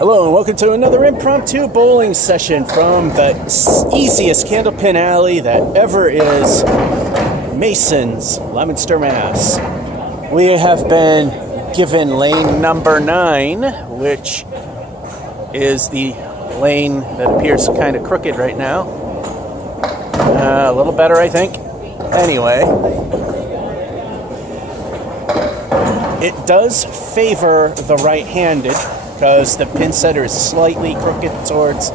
Hello and welcome to another impromptu bowling session from the easiest candlepin alley that ever is, Mason's, Leominster, Mass. We have been given lane number 9, which is the lane that appears kind of crooked right now. A little better, I think. Anyway, it does favor the right-handed, because the pin setter is slightly crooked towards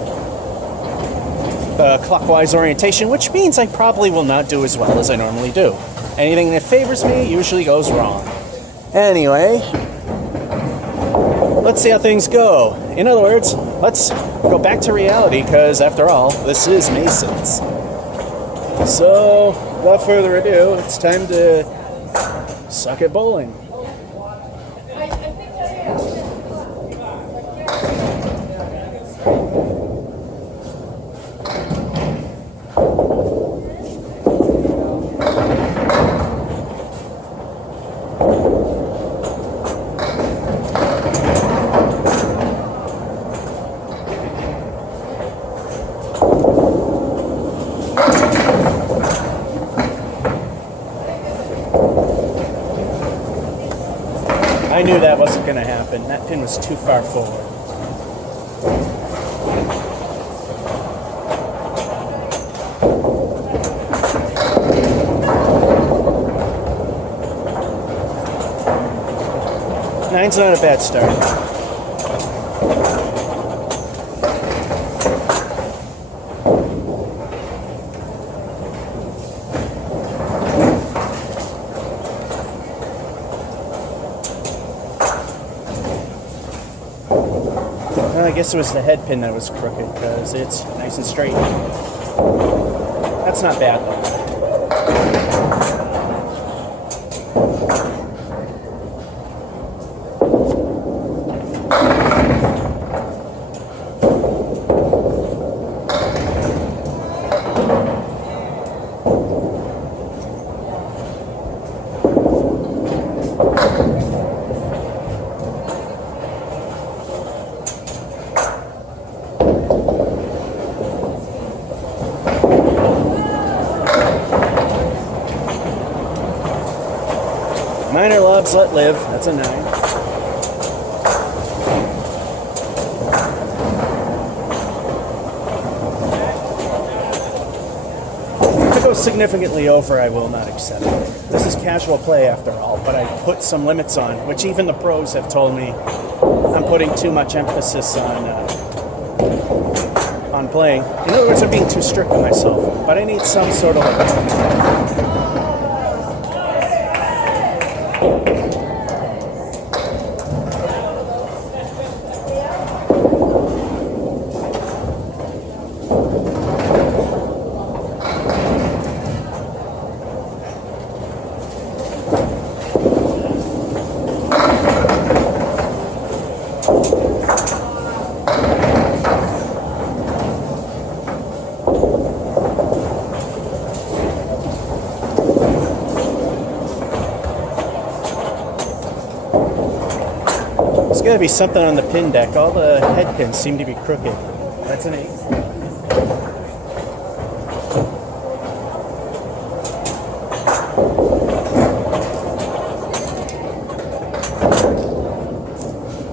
clockwise orientation, which means I probably will not do as well as I normally do. Anything that favors me usually goes wrong. Anyway, let's see how things go. In other words, let's go back to reality, because after all, this is Mason's. So, without further ado, it's time to suck at bowling. I knew that wasn't going to happen. That pin was too far forward. Nine's not a bad start. Well, I guess it was the head pin that was crooked, because it's nice and straight. That's not bad, though. Minor loves let live. That's a 9. If it goes significantly over, I will not accept it. This is casual play after all, but I put some limits on, which even the pros have told me I'm putting too much emphasis on playing. In other words, I'm being too strict with myself, but I need some sort of There's got to be something on the pin deck. All the head pins seem to be crooked. That's an 8.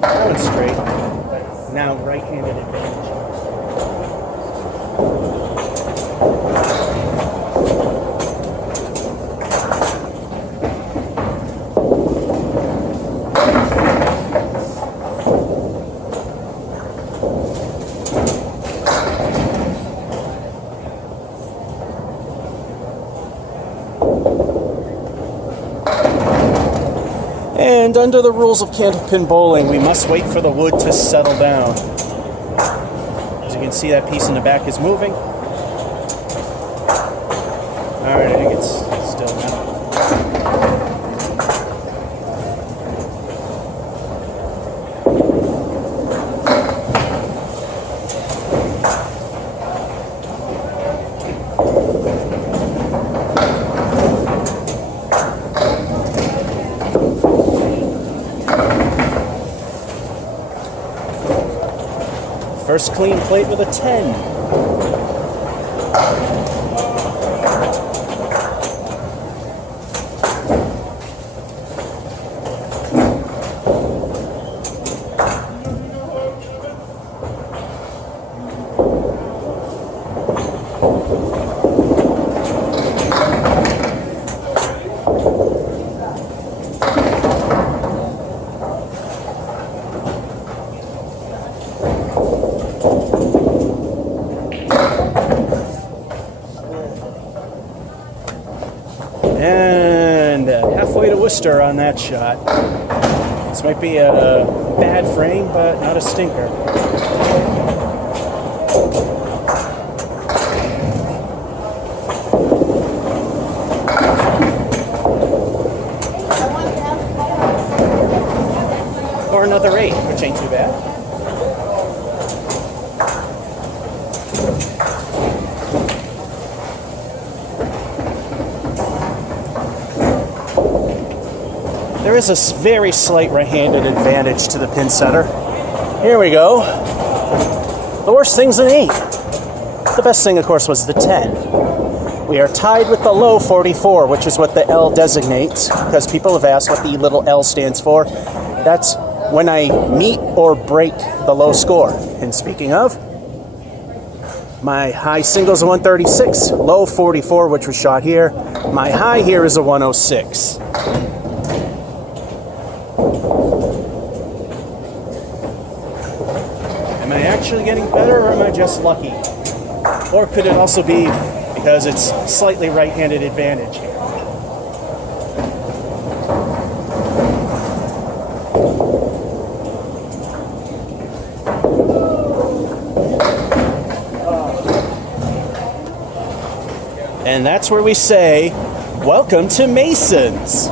That one's straight. But now right-handed advantage. And under the rules of candlepin bowling, we must wait for the wood to settle down. As you can see, that piece in the back is moving. Alright, I think it's still now. First clean plate with a 10. And halfway to Worcester on that shot. This might be a bad frame, but not a stinker. Or another 8, which ain't too bad. There is a very slight right-handed advantage to the pin setter. Here we go. The worst thing's an 8. The best thing, of course, was the 10. We are tied with the low 44, which is what the L designates, because people have asked what the little L stands for. That's when I meet or break the low score. And speaking of, my high single is a 136, low 44, which was shot here. My high here is a 106. Am I actually getting better, or am I just lucky? Or could it also be because it's slightly right-handed advantage here? And that's where we say, welcome to Masons.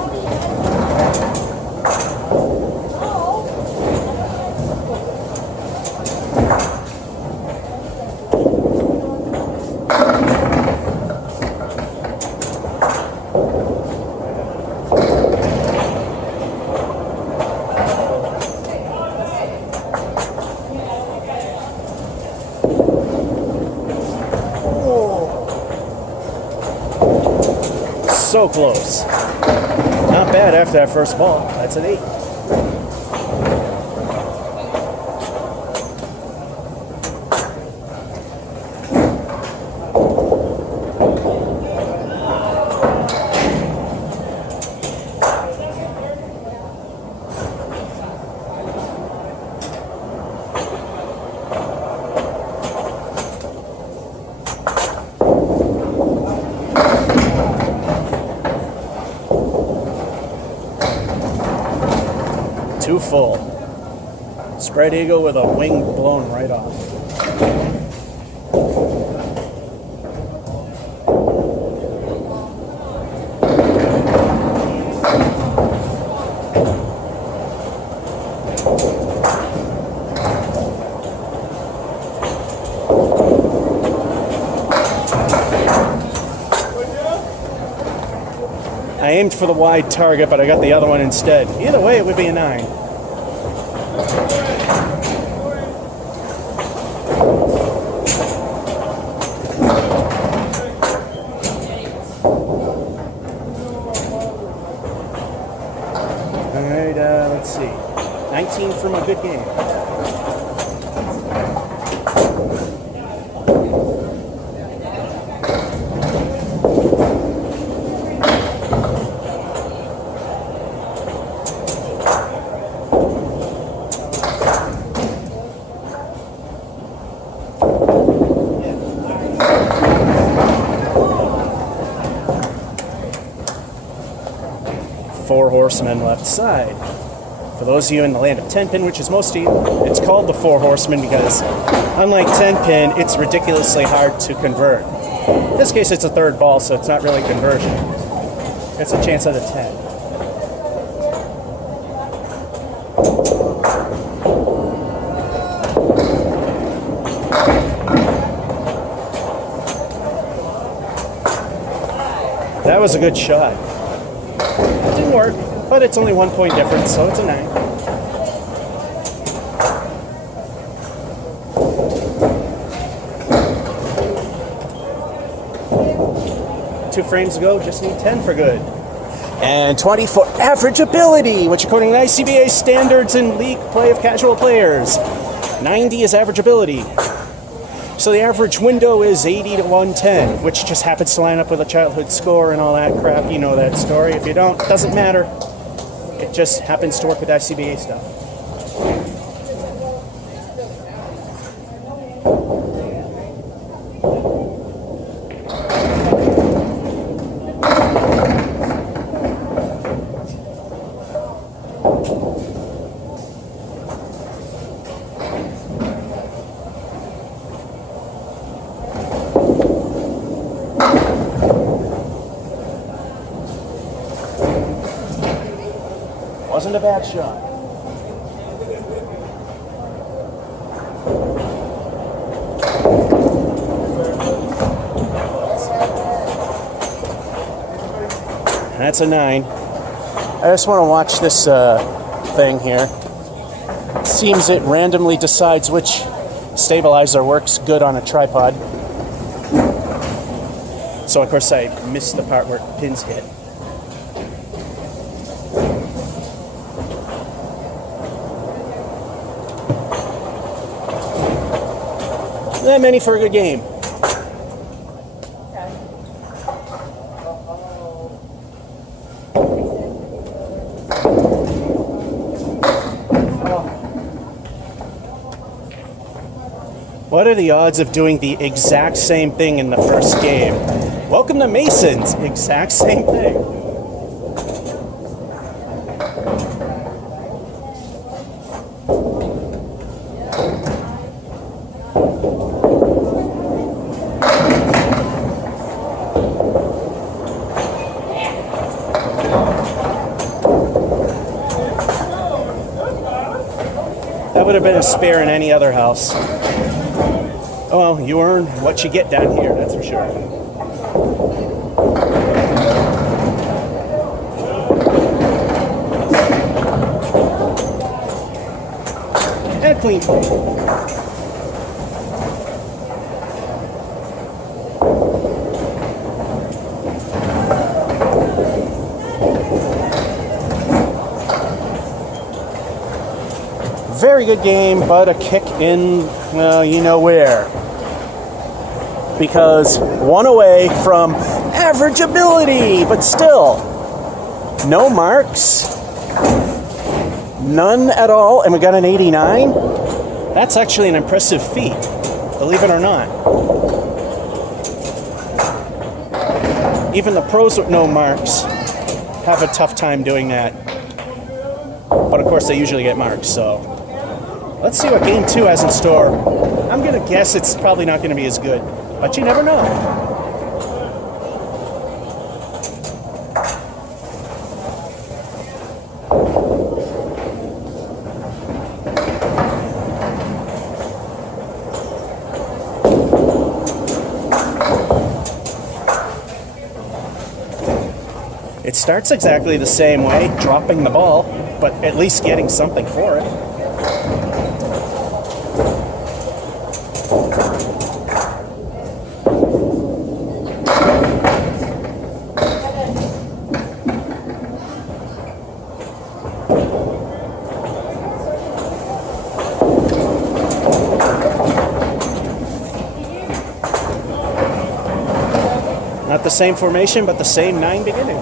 So close. Not bad after that first ball. That's an 8. Too full. Spread eagle with a wing blown right off. I aimed for the wide target, but I got the other one instead. Either way, it would be a 9. Alright, let's see. 19 from a good game. Four horsemen left side. For those of you in the land of 10-pin, which is most of you, it's called the Four Horsemen because, unlike 10-pin, it's ridiculously hard to convert. In this case, it's a third ball, so it's not really conversion. It's a chance at a 10. That was a good shot. It didn't work, but it's only 1 point difference, so it's a 9. 2 frames ago, just need 10 for good. And 20 for average ability, which according to ICBA standards in league play of casual players, 90 is average ability. So the average window is 80 to 110, which just happens to line up with a childhood score and all that crap. You know that story. If you don't, it doesn't matter. It just happens to work with ICBA stuff. Wasn't a bad shot. That's a 9. I just want to watch this thing here. It seems it randomly decides which stabilizer works good on a tripod. So of course I missed the part where pins hit. That many for a good game. What are the odds of doing the exact same thing in the first game? Welcome to Masons. Exact same thing. That would have been a spare in any other house. Oh, well, you earn what you get down here, that's for sure. And a clean plate. Very good game, but a kick in, well, you know where. Because one away from average ability, but still, no marks, none at all, and we got an 89. That's actually an impressive feat, believe it or not. Even the pros with no marks have a tough time doing that. But of course, they usually get marks, so. Let's see what Game 2 has in store. I'm going to guess it's probably not going to be as good, but you never know. It starts exactly the same way, dropping the ball, but at least getting something for it. Not the same formation, but the same 9 beginning.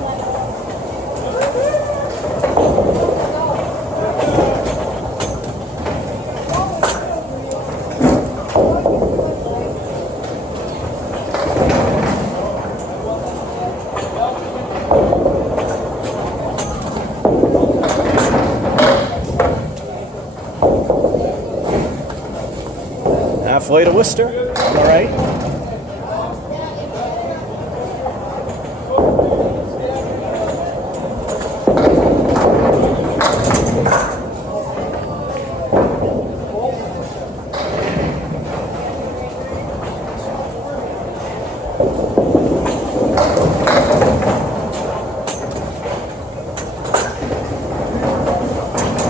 Halfway to Worcester, all right.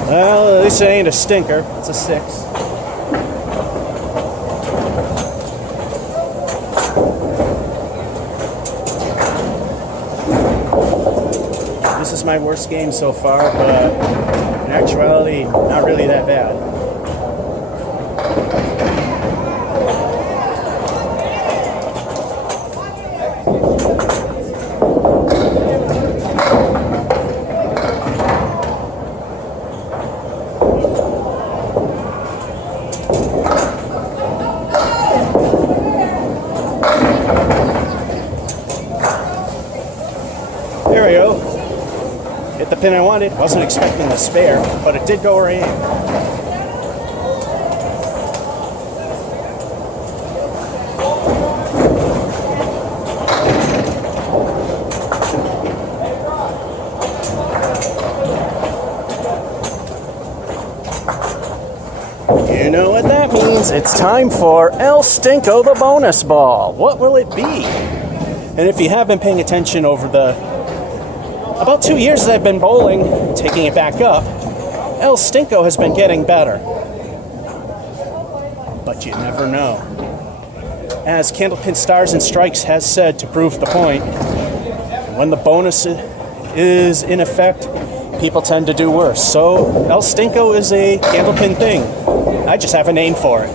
Well, at least it ain't a stinker. It's a 6. this is my worst game so far, but in actuality, not really that bad. There we go. Hit the pin I wanted. Wasn't expecting the spare, but it did go where I aimed. You know what that means. It's time for El Stinko, the bonus ball. What will it be? And if you have been paying attention over the about 2 years that I've been bowling, taking it back up, El Stinko has been getting better. But you never know. As Candlepin Stars and Strikes has said, to prove the point, when the bonus is in effect, people tend to do worse. So El Stinko is a Candlepin thing. I just have a name for it.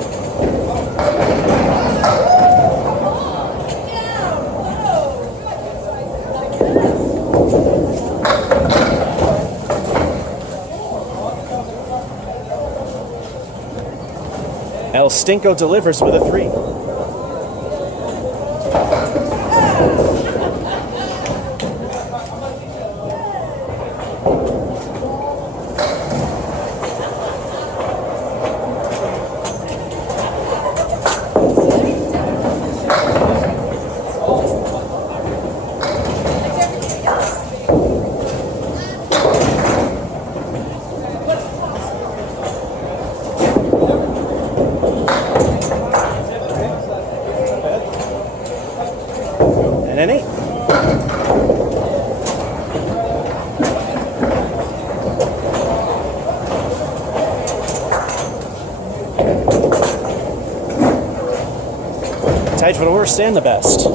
El Stinko delivers with a 3. And an 8. Tied for the worst and the best.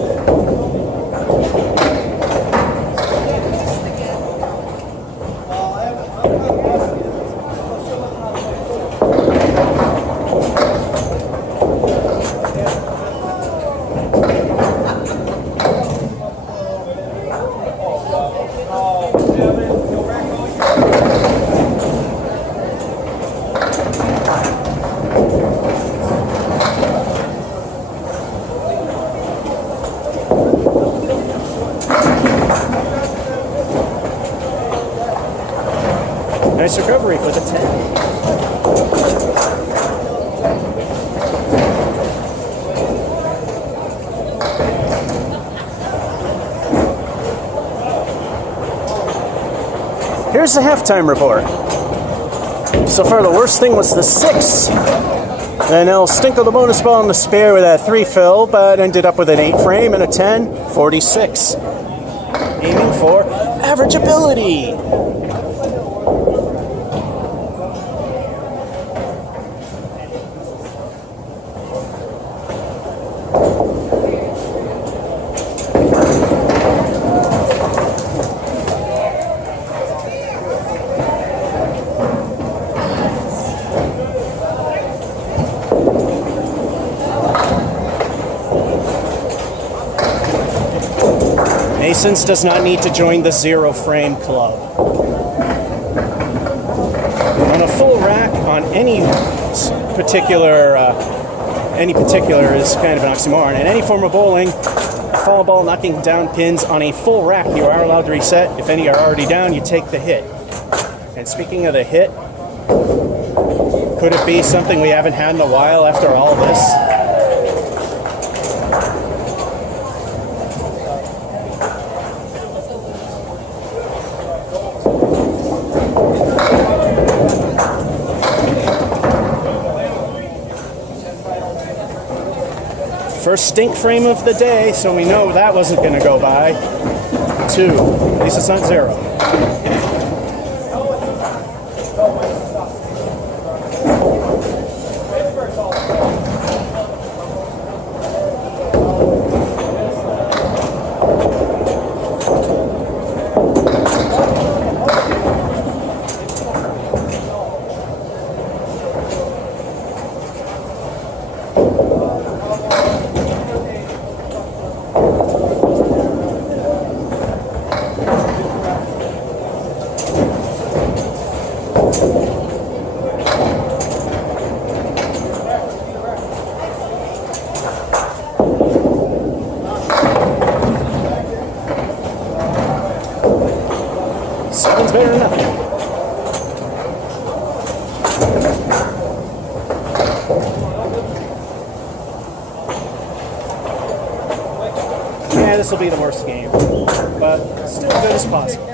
Nice recovery with a 10. Here's the halftime report. So far, the worst thing was the 6. And El Stinko the bonus ball in the spare with that 3 fill, but ended up with an 8 frame and a 10, 46. Aiming for average ability. Masons does not need to join the 0 frame club. On a full rack on any particular is kind of an oxymoron. In any form of bowling, a fall ball knocking down pins on a full rack, you are allowed to reset. If any are already down, you take the hit. And speaking of the hit, could it be something we haven't had in a while after all this? First stink frame of the day, so we know that wasn't going to go by. 2. At least it's not 0. this will be the worst game, but still good as possible.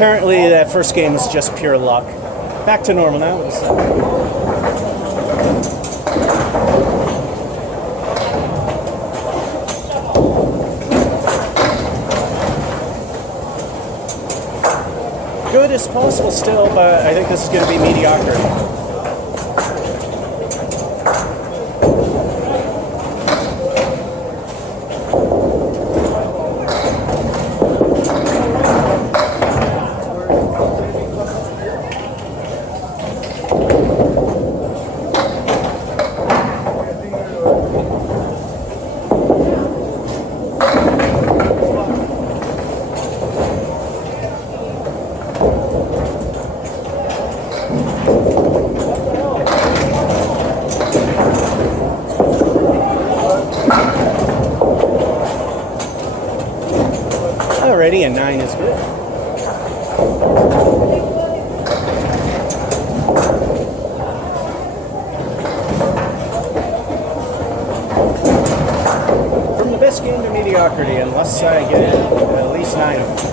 Apparently that first game was just pure luck. Back to normal now. Good as possible still, but I think this is going to be mediocre. Alrighty, and 9 is good. From the best game to mediocrity, unless I get at least 9 of them.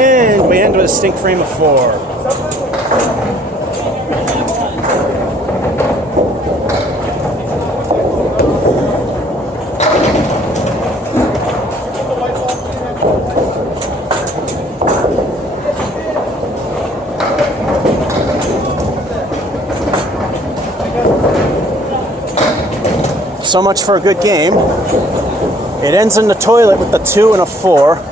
And we end with a stink frame of 4. So much for a good game. It ends in the toilet with the 2 and a 4.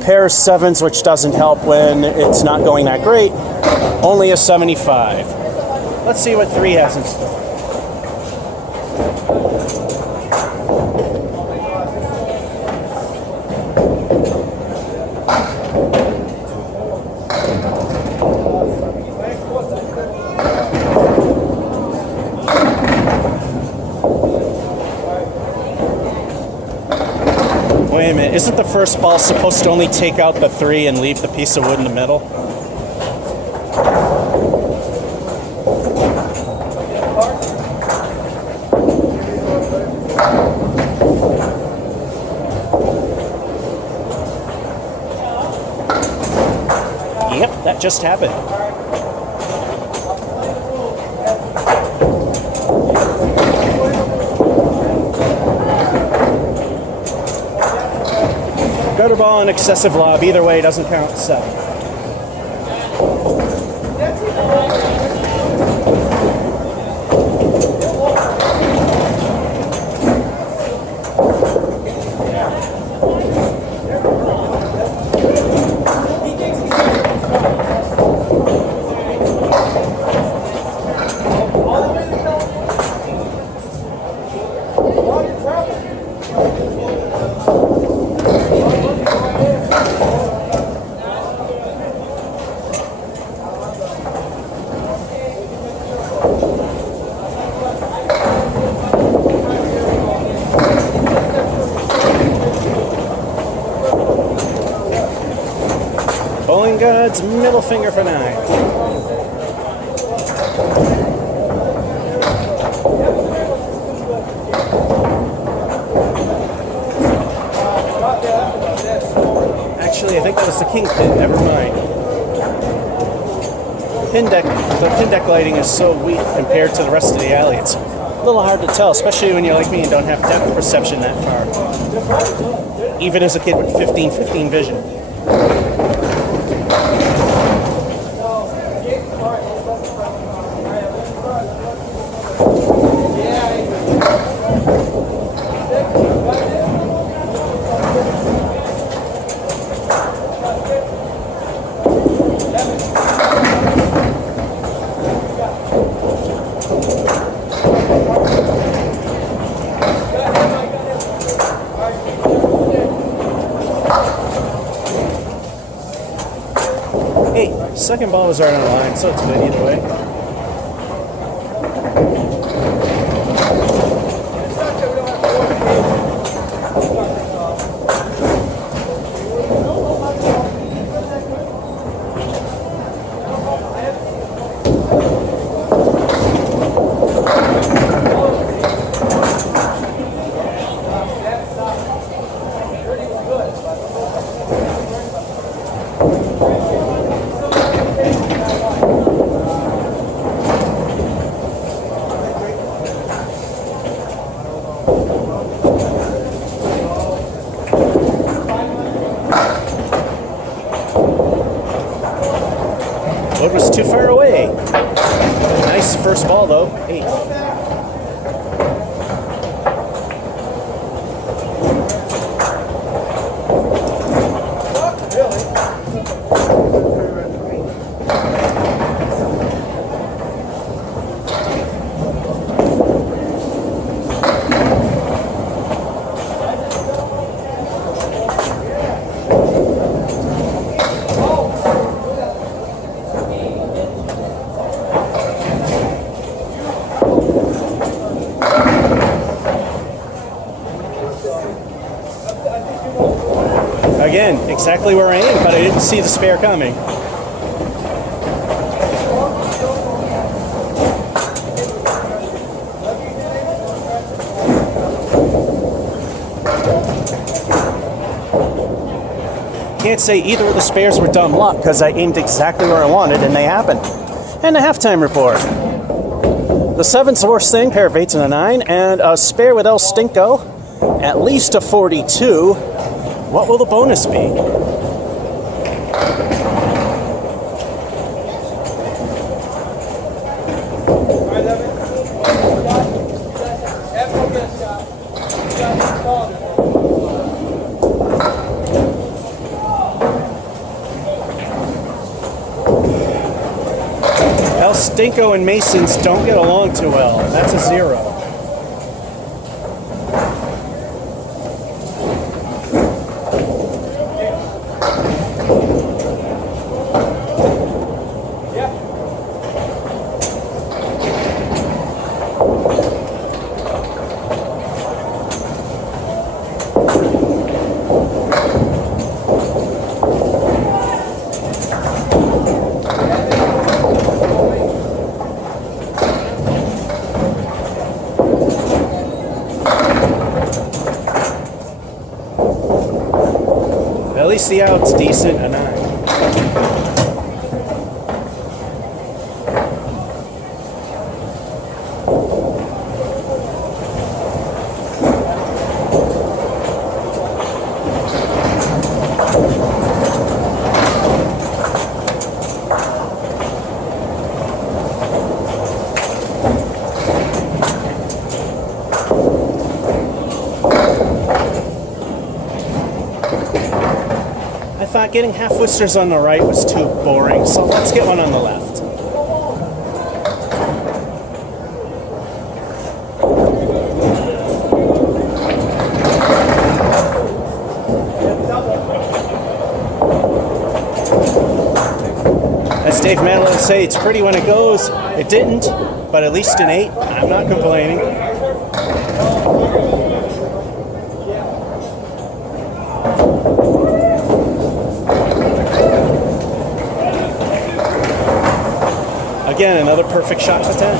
Pair of 7s, which doesn't help when it's not going that great. Only a 75. Let's see what 3 has in store. Wait a minute, isn't the first ball supposed to only take out the 3 and leave the piece of wood in the middle? Yep, that just happened. Gutter ball and excessive lob, either way doesn't count. 7. Bowling Gods, middle finger for 9. Actually, I think that was the kingpin. Never mind. The pin deck lighting is so weak compared to the rest of the alley. It's a little hard to tell, especially when you're like me and don't have depth perception that far. Even as a kid with 15 vision. Second ball was right on the line, so it's good either way. Wood was too far away. Nice first ball though, 8. Again, exactly where I am, but I didn't see the spare coming. Can't say either of the spares were dumb luck because I aimed exactly where I wanted and they happened. And a halftime report. The 7's the worst thing, pair of 8s and a 9, and a spare with El Stinko, at least a 42. What will the bonus be? El Stinko and Masons don't get along too well. That's a 0. At least the out's decent, a 9. I thought getting half-worcesters on the right was too boring, so let's get one on the left. As Dave Mantle would say, it's pretty when it goes. It didn't, but at least an 8. I'm not complaining. Again, another perfect shot for 10.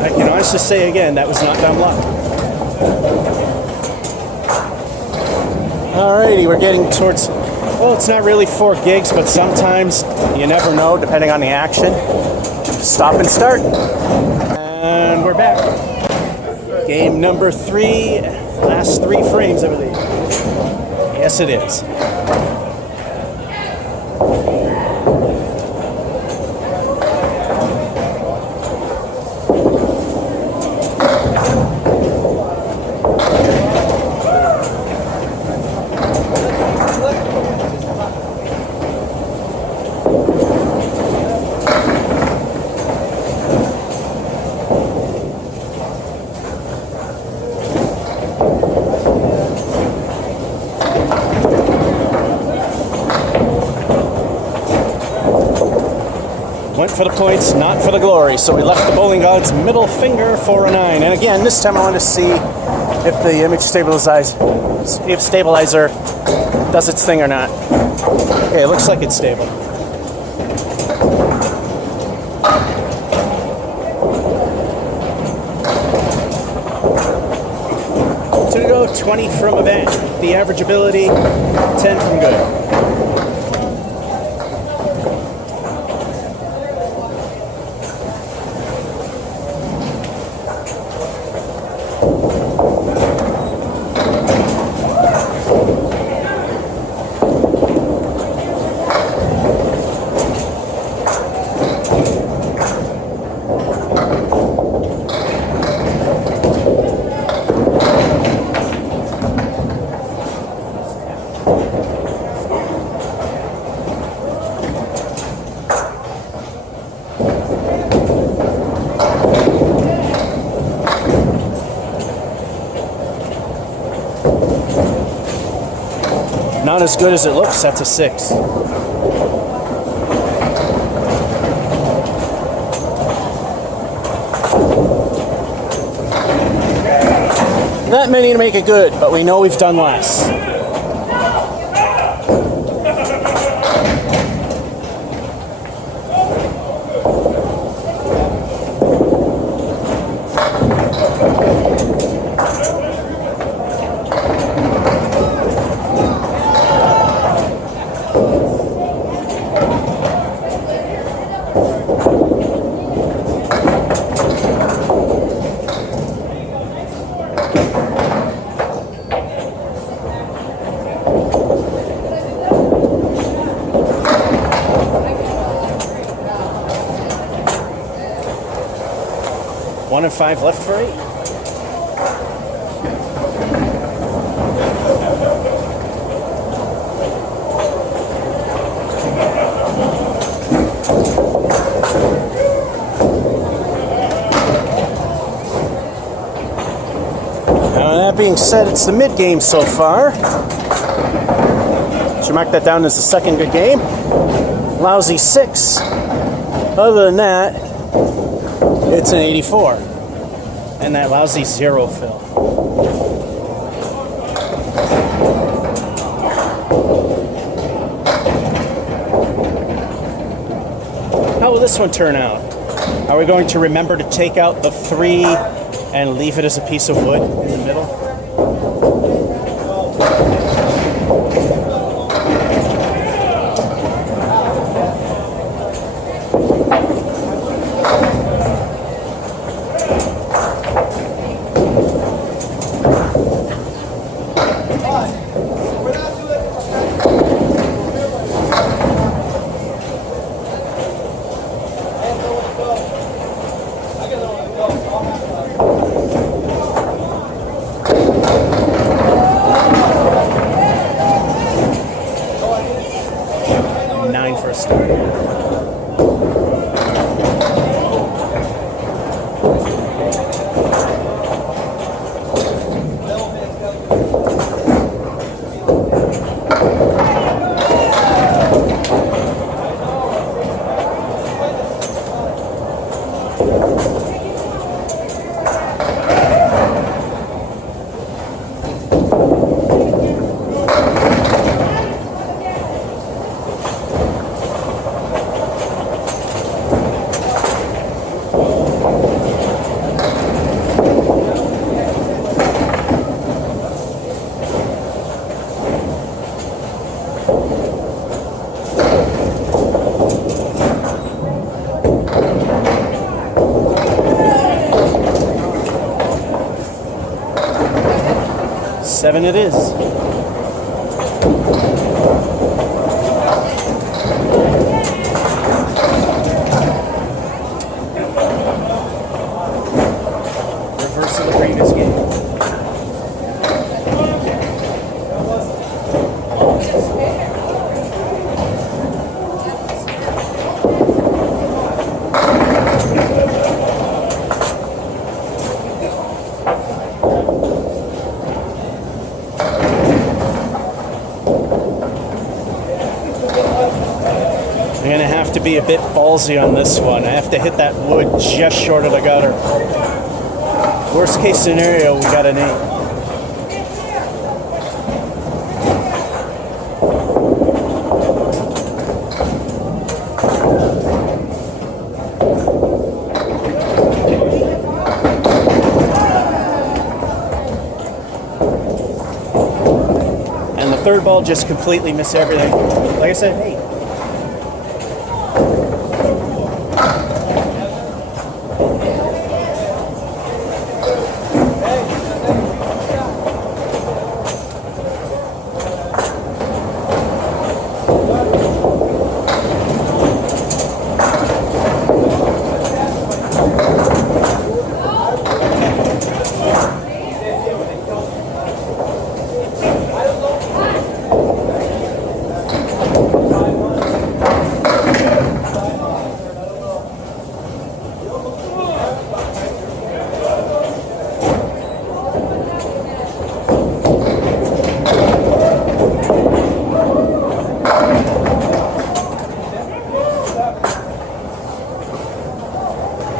I can honestly let's just say again, that was not dumb luck. Alrighty, we're getting towards, well, it's not really 4 gigs, but sometimes you never know, depending on the action. Stop and start. And we're back. Game number 3, last 3 frames, I believe. Yes, it is. Went for the points, not for the glory, so we left the bowling gods middle finger for a 9. And again, this time I want to see if the image stabilizer does its thing or not. Okay, it looks like it's stable. To go 20 from event, the average ability, 10 from good. Not as good as it looks, that's a 6. Not many to make it good, but we know we've done less. One and 5 left for 8. Now, that being said, it's the mid game so far. Should mark that down as the second good game. Lousy 6. Other than that, it's an 84. And that lousy 0 fill. How will this one turn out? Are we going to remember to take out the 3 and leave it as a piece of wood in the middle? 7 it is. Reverse of the previous game. I'm going to have to be a bit ballsy on this one. I have to hit that wood just short of the gutter. Worst case scenario, we got an 8. And the third ball just completely missed everything. Like I said, 8.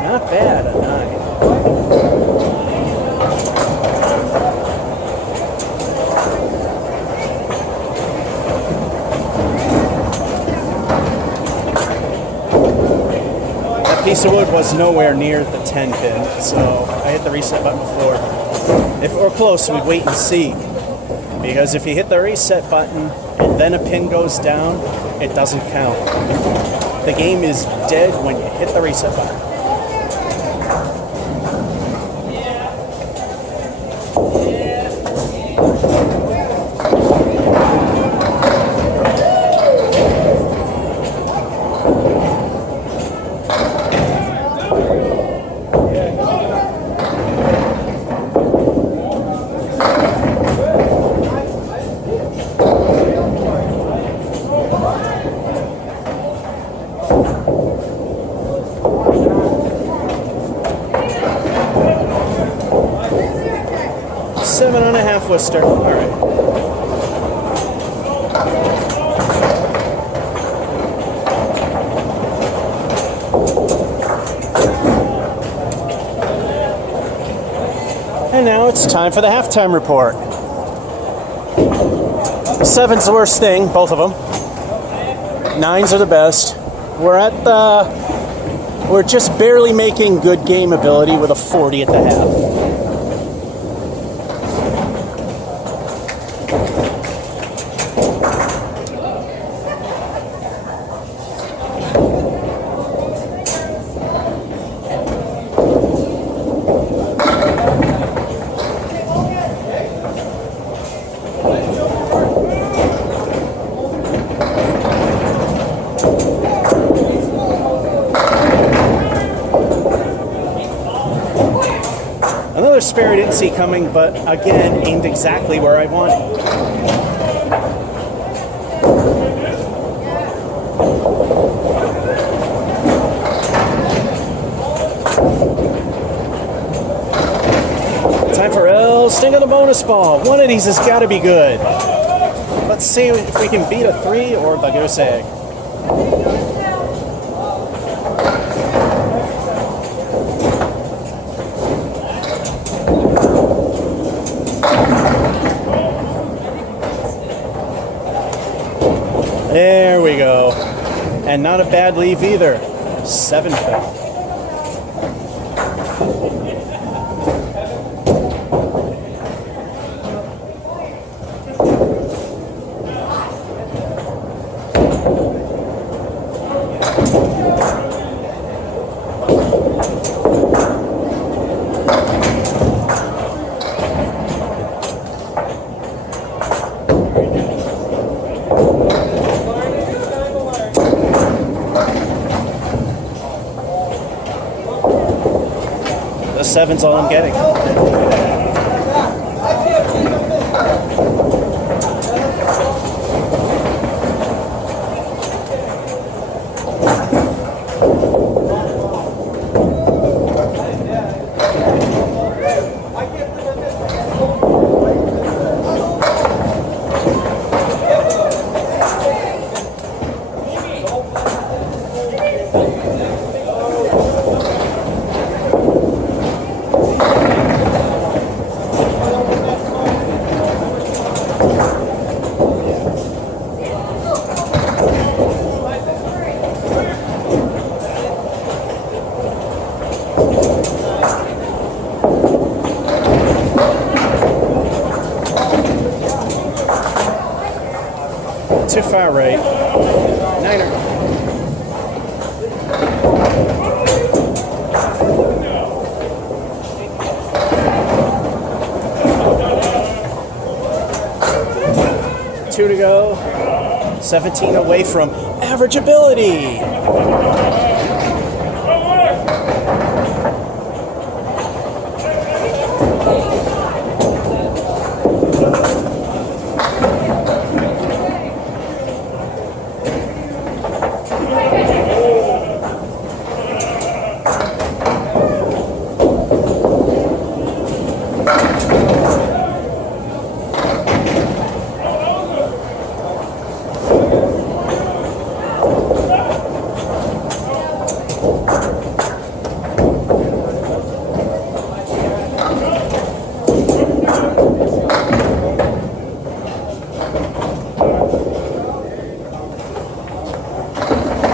Not bad, a 9. That piece of wood was nowhere near the 10 pin, so I hit the reset button before. If we're close, we'd wait and see. Because if you hit the reset button and then a pin goes down, it doesn't count. The game is dead when you hit the reset button. Seven and a half Worcester. All right. And now it's time for the halftime report. 7's the worst thing, both of them. 9s are the best. We're just barely making good game ability with a 40 at the half. Another spare I didn't see coming, but again, aimed exactly where I wanted. Time for El Sting of the bonus ball. One of these has got to be good. Let's see if we can beat a 3 or the goose egg. There we go. And not a bad leave either. 7 fell. 7's all I'm getting. Too far right. Niner. Two to go. 17 away from average ability.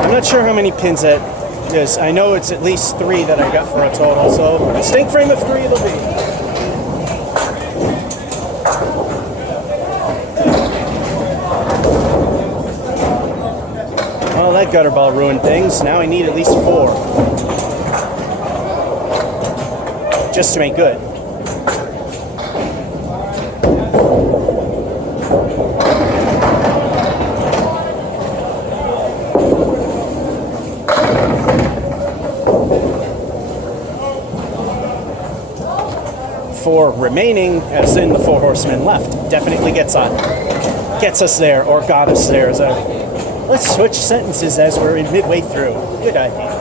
I'm not sure how many pins that is. I know it's at least 3 that I got for a total, so a stink frame of 3 it'll be. Oh, that gutter ball ruined things. Now I need at least 4. Just to make good. Four remaining, as in the 4 horsemen left. Definitely gets us there, or got us there. So let's switch sentences as we're in midway through. Good idea.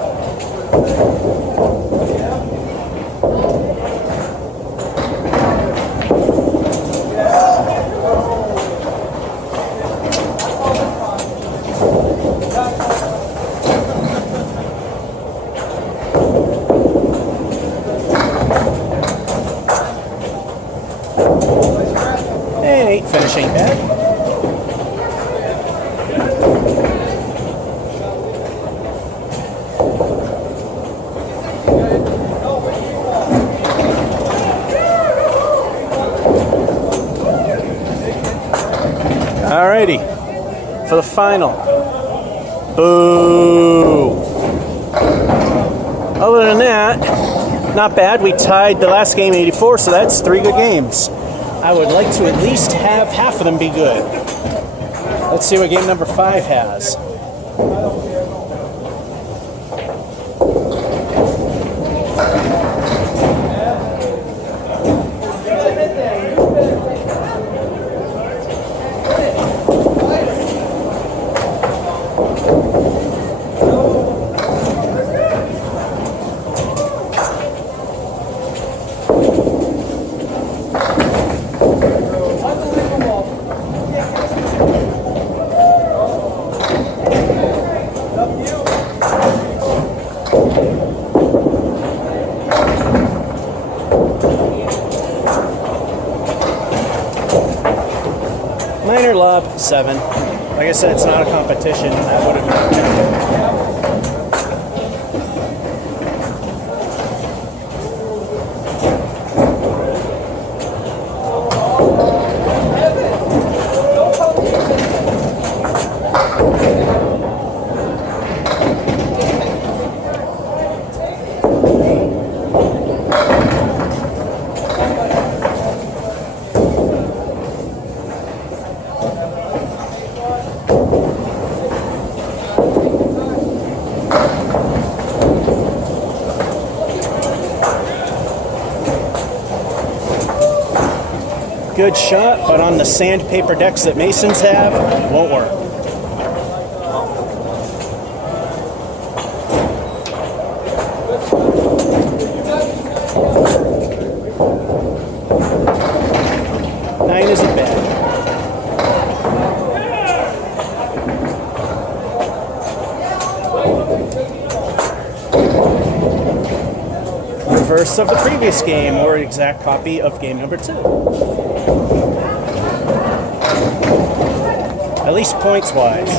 Finishing bag. Alrighty, for the final. Boo! Other than that, not bad. We tied the last game 84, so that's 3 good games. I would like to at least have half of them be good. Let's see what game number 5 has. Minor lob, 7. Like I said, it's not a competition. That would have good shot, but on the sandpaper decks that Masons have, won't work. Nine isn't bad. Reverse of the previous game, or exact copy of game number 2. At least points-wise.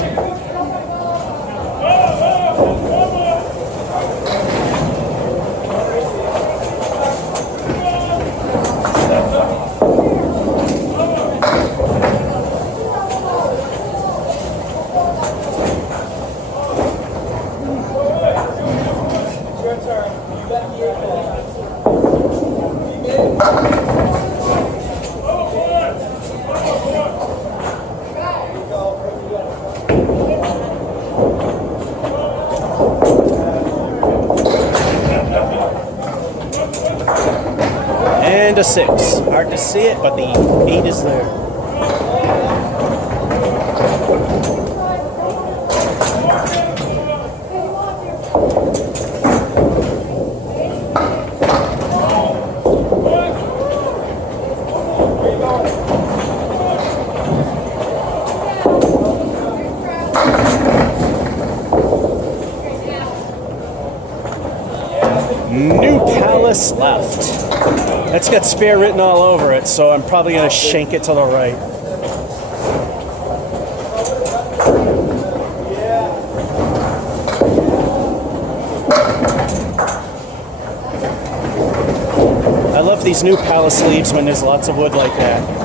And a 6. Hard to see it, but the 8 is there. New Palace left. It's got spare written all over it, so I'm probably going to shank it to the right. I love these New Palace leaves when there's lots of wood like that.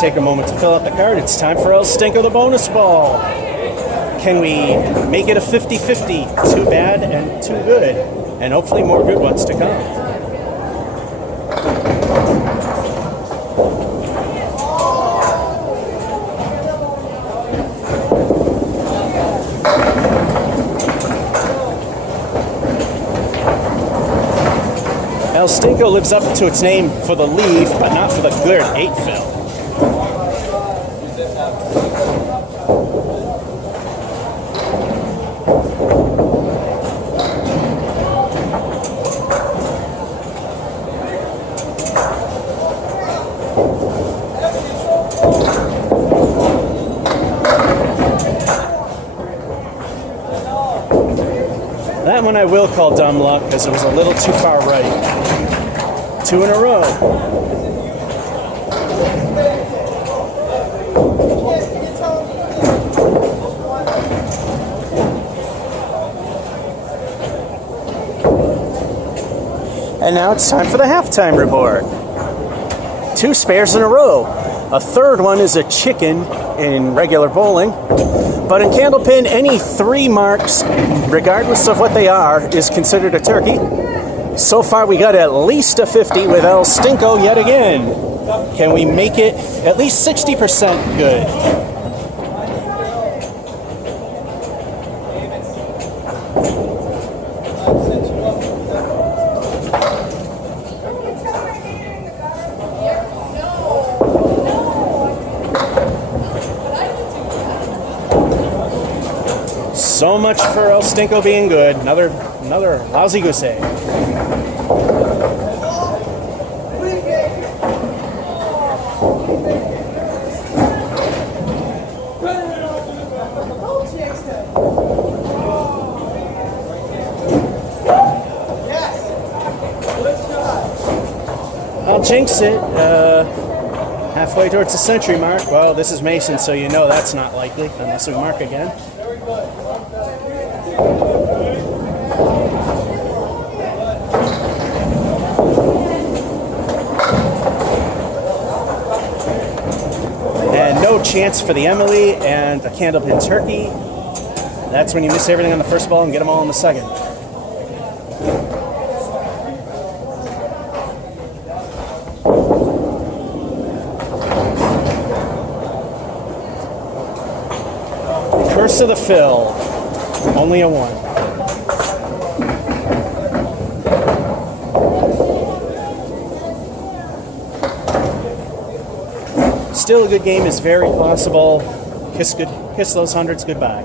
Take a moment to fill out the card. It's time for El Stinko the bonus ball. Can we make it a 50-50? Too bad and too good. And hopefully more good ones to come. El Stinko lives up to its name for the leave, but not for the good 8 fill. That one I will call dumb luck because it was a little too far right. 2 in a row. And now it's time for the halftime report. 2 spares in a row. A third one is a chicken in regular bowling. But in candlepin, any 3 marks, regardless of what they are, is considered a turkey. So far, we got at least a 50 with El Stinko yet again. Can we make it at least 60% good? So much for El Stinko being good. Another lousy goose egg. I'll jinx it. Halfway towards the century mark. Well, this is Mason, so you know that's not likely unless we mark again. And no chance for the Emily and the candlepin turkey. That's when you miss everything on the first ball and get them all on the second. Curse of the Fill. Only a 1. Still a good game is very possible. Kiss those hundreds goodbye.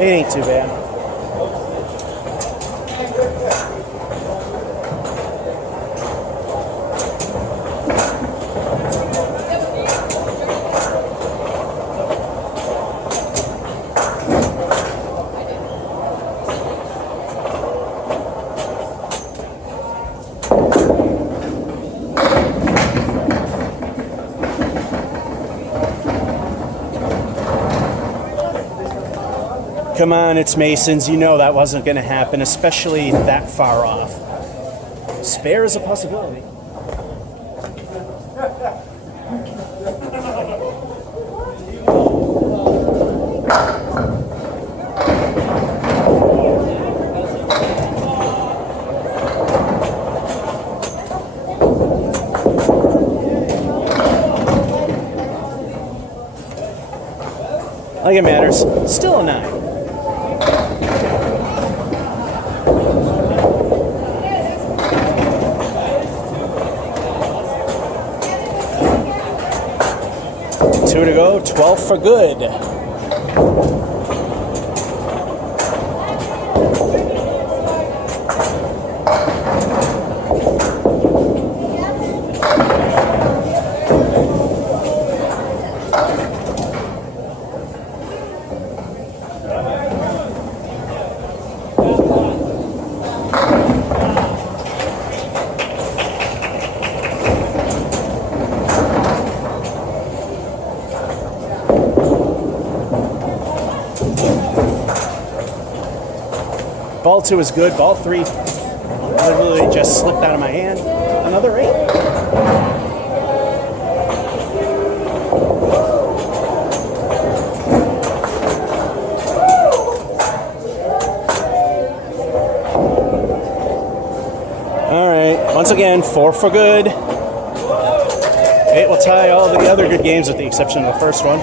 It ain't too bad. Come on, it's Masons. You know that wasn't going to happen, especially that far off. Spare is a possibility. Like it matters. Still a 9. Two to go, 12 for good. Ball 2 is good. Ball 3 literally just slipped out of my hand. Another 8. All right. Once again, 4 for good. It will tie all the other good games with the exception of the first one.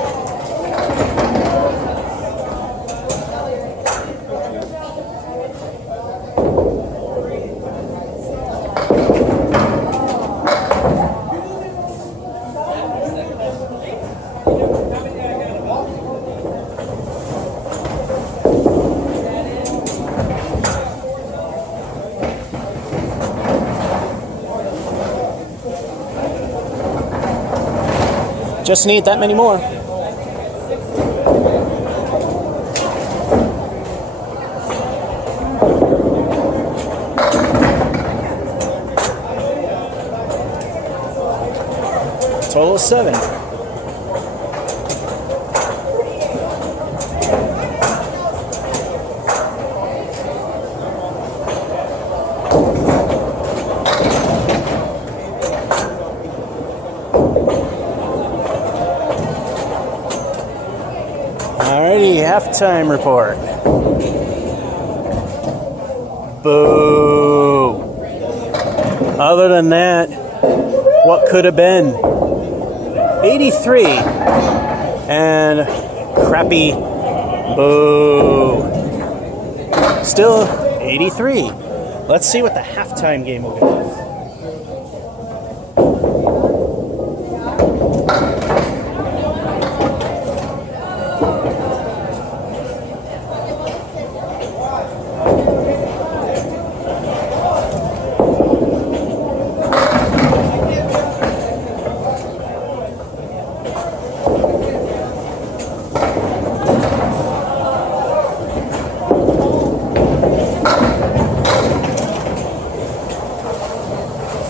Just need that many more. Total of 7. Alrighty, halftime report. Boo. Other than that, what could have been? 83 and crappy. Boo. Still 83. Let's see what the halftime game will be.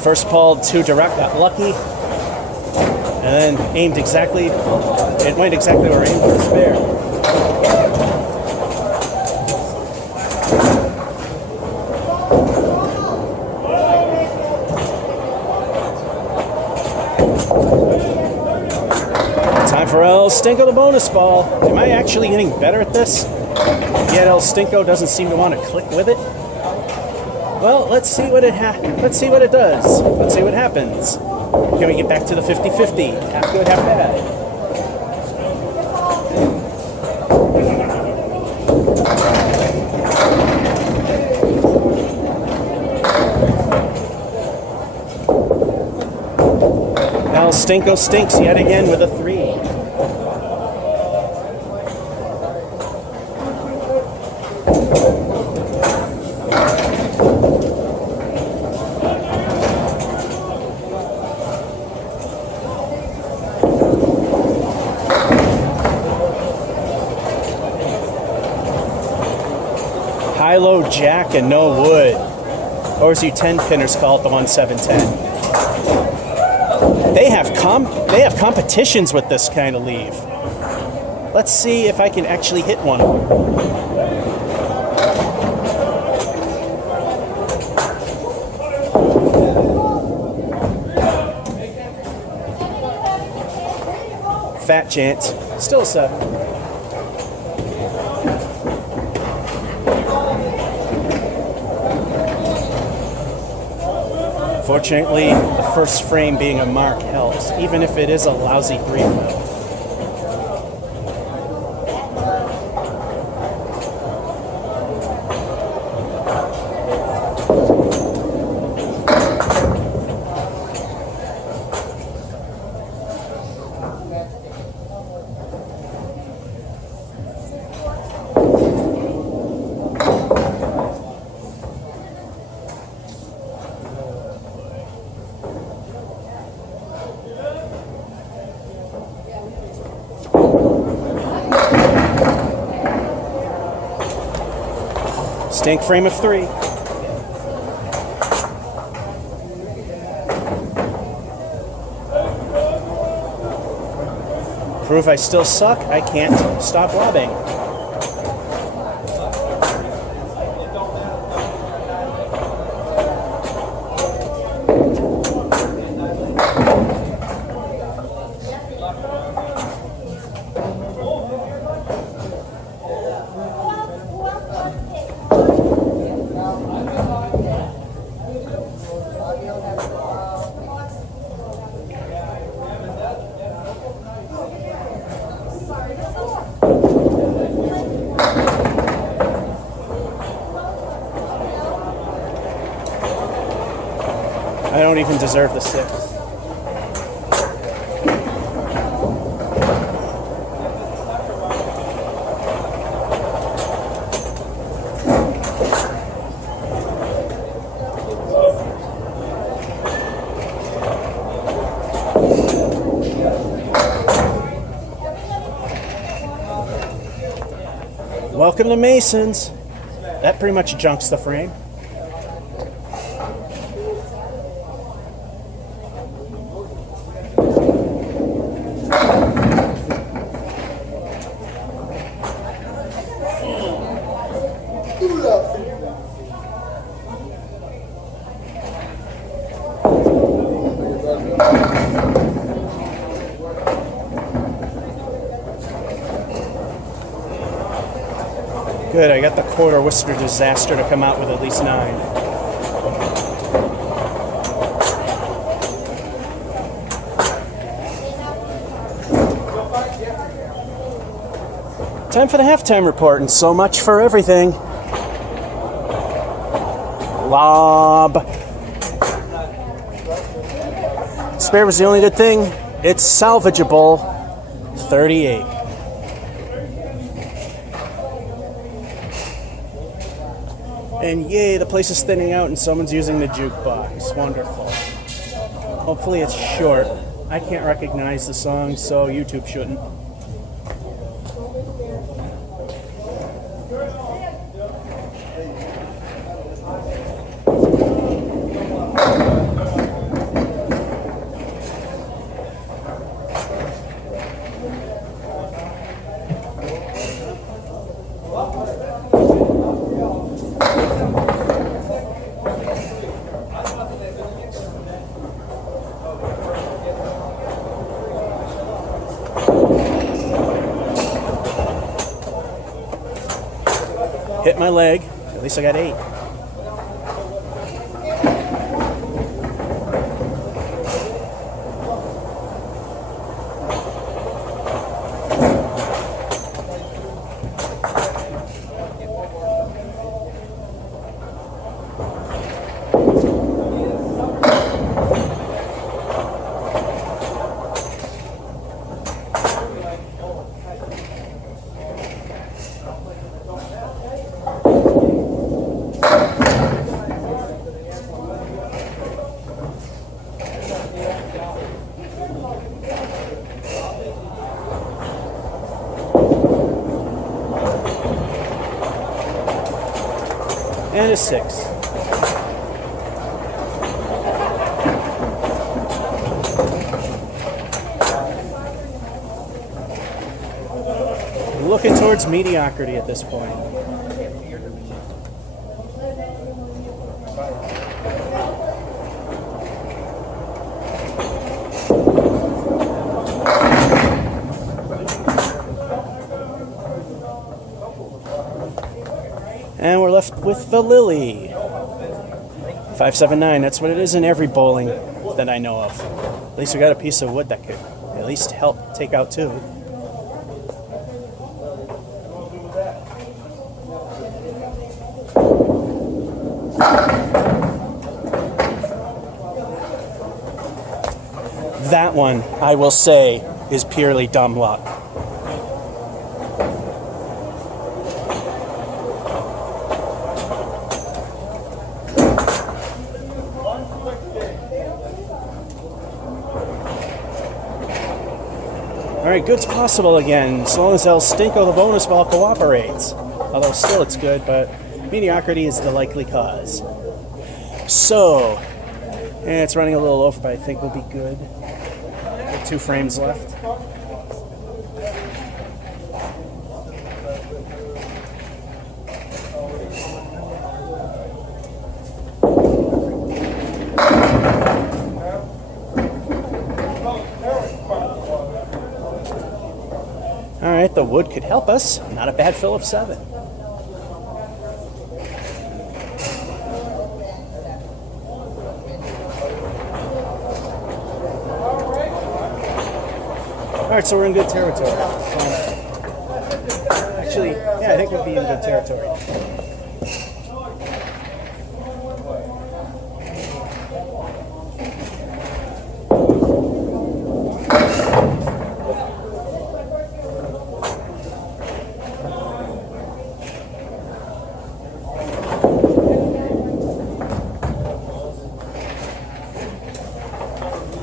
First ball, 2 direct, got lucky. And then aimed exactly, it went exactly where I aimed the spare. Time for El Stinko the bonus ball. Am I actually getting better at this? Yet El Stinko doesn't seem to want to click with it. Well, let's see what it does. Let's see what happens. Can we get back to the 50-50? Half good, half bad. El Stinko stinks yet again with a 3. High-low jack and no wood. Or as you 10-pinners call it, the 1-7-10. They have competitions with this kind of leave. Let's see if I can actually hit one. Fat chance. Still a 7. Fortunately, the first frame being a mark helps, even if it is a lousy 3. Stink frame of 3. Prove I still suck, I can't stop lobbing. I don't even deserve the 6. Welcome to Masons. That pretty much junks the frame. Good, I got the quarter Worcester disaster to come out with at least 9. Time for the halftime report, and so much for everything. Lob. Spare was the only good thing. It's salvageable. 38. And yay, the place is thinning out and someone's using the jukebox. Wonderful. Hopefully it's short. I can't recognize the song, so YouTube shouldn't. Hit my leg. At least I got 8. And a 6. Looking towards mediocrity at this point. And we're left with the Lily. 579, that's what it is in every bowling that I know of. At least we got a piece of wood that could at least help take out 2. That one, I will say, is purely dumb luck. Alright, good's possible again, as long as El Stinko, the bonus ball, cooperates. Although still it's good, but mediocrity is the likely cause. So, it's running a little over, but I think we'll be good. 2 frames left. Alright, the wood could help us. Not a bad fill of 7. Alright, so we're in good territory. Actually, yeah, I think we'll be in good territory.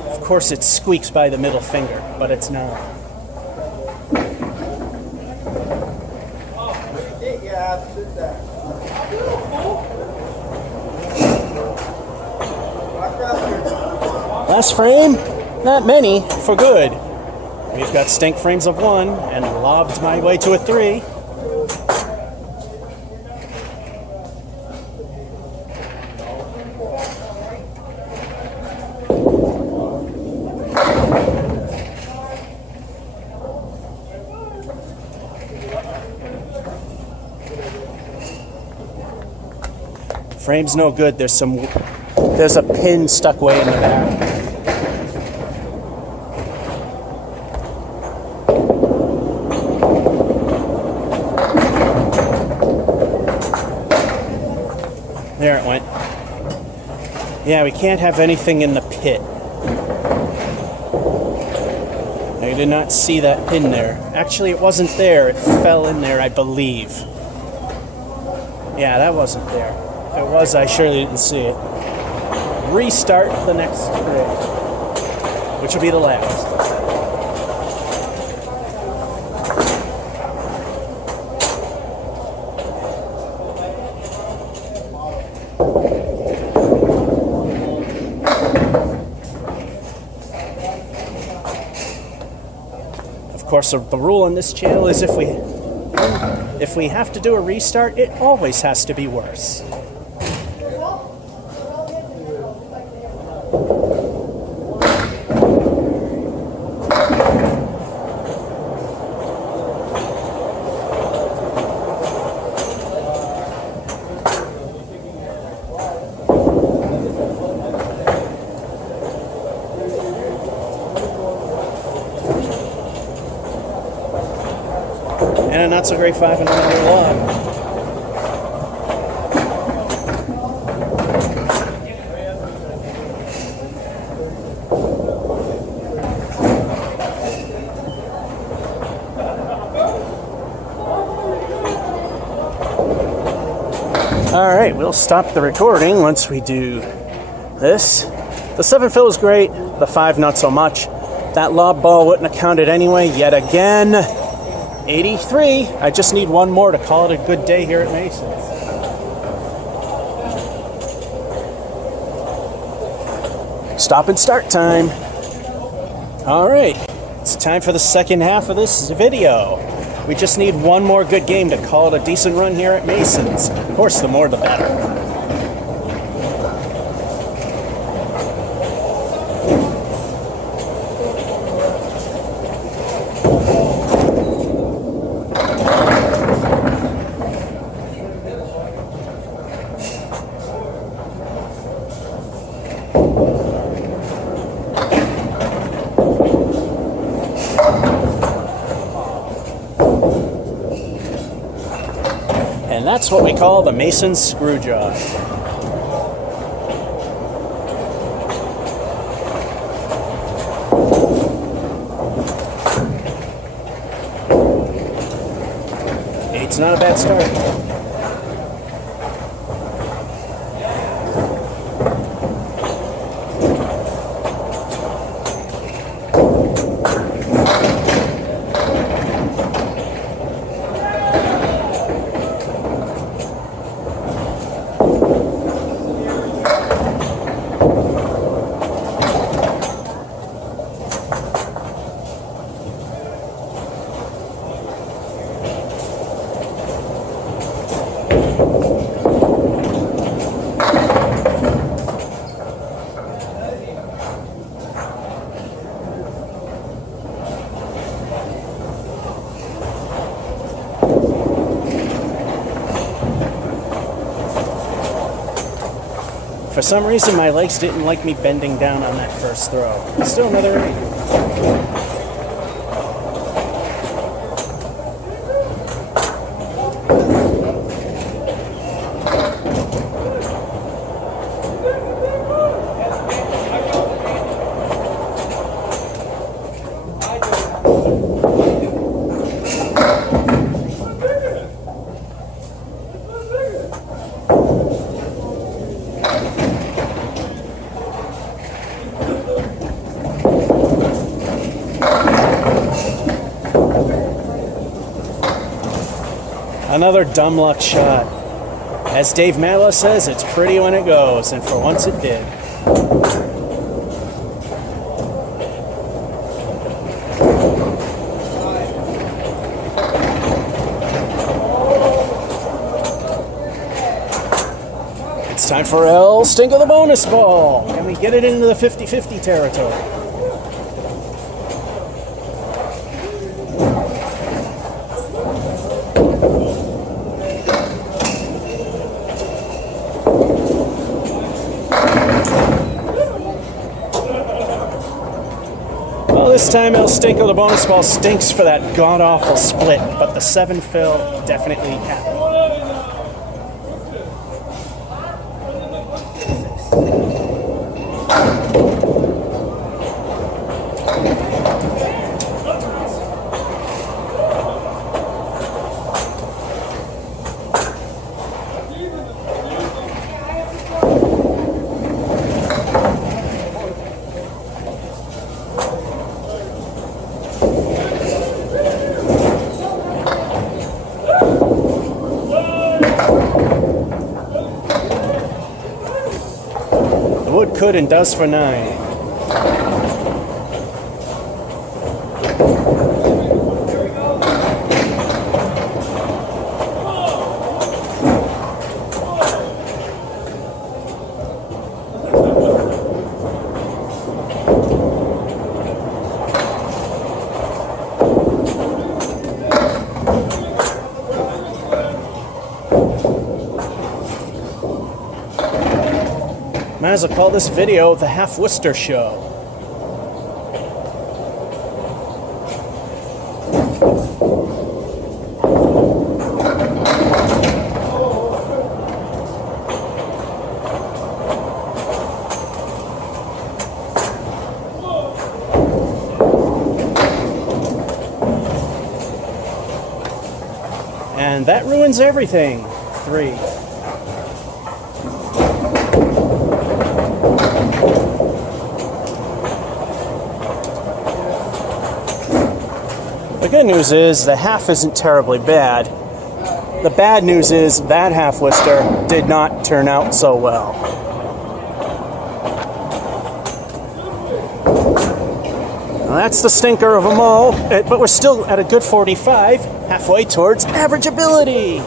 Of course, it squeaks by the middle finger, but it's not. Last frame, not many, for good. We've got stink frames of 1 and lobbed my way to a 3. Frame's no good. There's a pin stuck way in the back. There it went. Yeah, we can't have anything in the pit. I did not see that pin there. Actually, it wasn't there. It fell in there, I believe. Yeah, that wasn't there. If it was, I surely didn't see it. Restart the next frame, which will be the last. Of course, the rule on this channel is if we have to do a restart, it always has to be worse. and a not so great 5 and another log. Alright, we'll stop the recording once we do this. The 7 fill is great, the 5 not so much. That lob ball wouldn't have counted anyway, yet again. 83. I just need one more to call it a good day here at Mason's. Stop and start time. Alright, it's time for the second half of this video. We just need one more good game to call it a decent run here at Mason's. Of course, the more the better. And that's what we call the Mason's screw job. Eight's not a bad start. For some reason, my legs didn't like me bending down on that first throw. Still another 8. Another dumb luck shot. As Dave Mallow says, it's pretty when it goes, and for once it did. It's time for El Stinko the bonus ball. Can we get it into the 50-50 territory? This time El Stinko the bonus ball stinks for that god-awful split, but the 7 fill definitely happened. Wood could and does for 9. Might as well call this video the HALF-WORCESTER show. And that ruins everything. 3. The good news is the half isn't terribly bad. The bad news is that half-worcester did not turn out so well. Well, that's the stinker of them all, but we're still at a good 45, halfway towards average ability.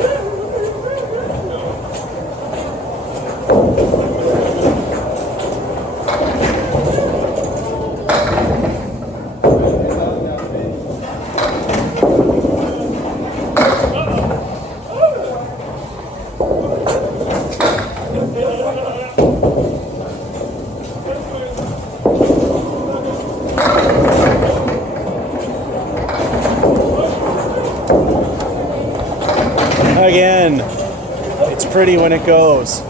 Again, it's pretty when it goes.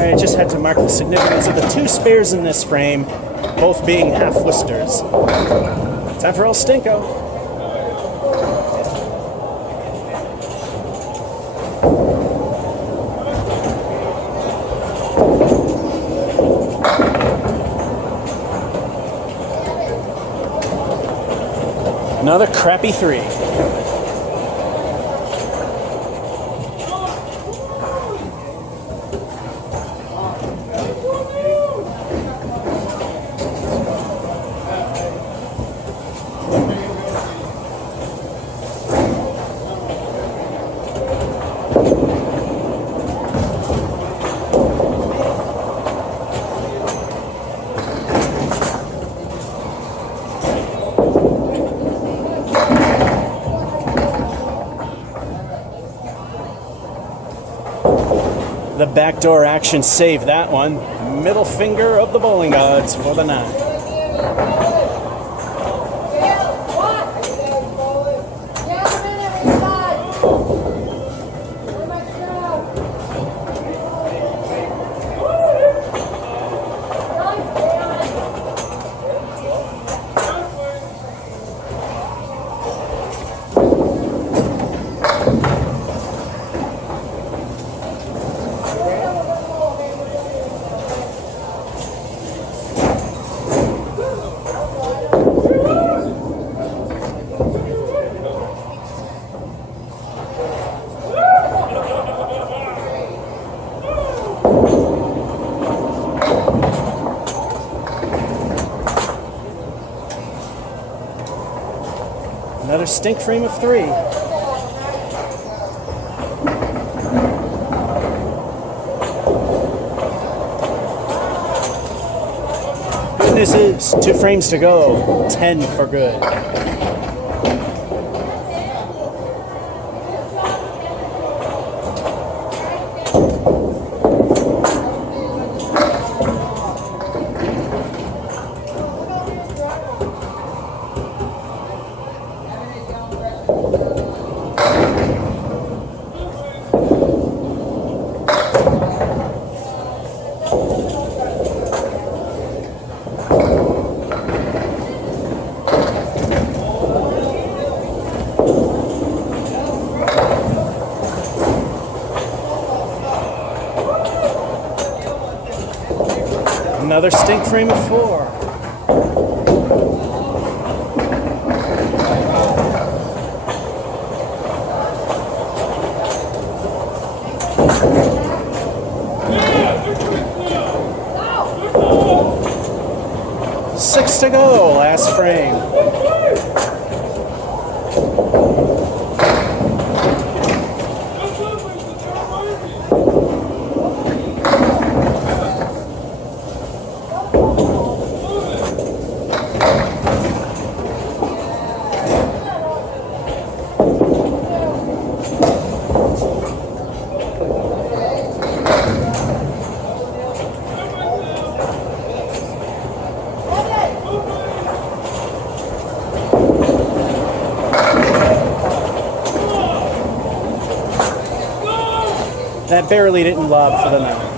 I just had to mark the significance of the 2 spares in this frame, both being half-worcesters. Time for old Stinko. Another crappy 3. The backdoor action saved that one. Middle finger of the bowling gods for the 9. Another stink frame of 3. Good news is 2 frames to go, 10 for good. Another stink frame of 4. Six to go, last frame. That barely didn't lob for the 9.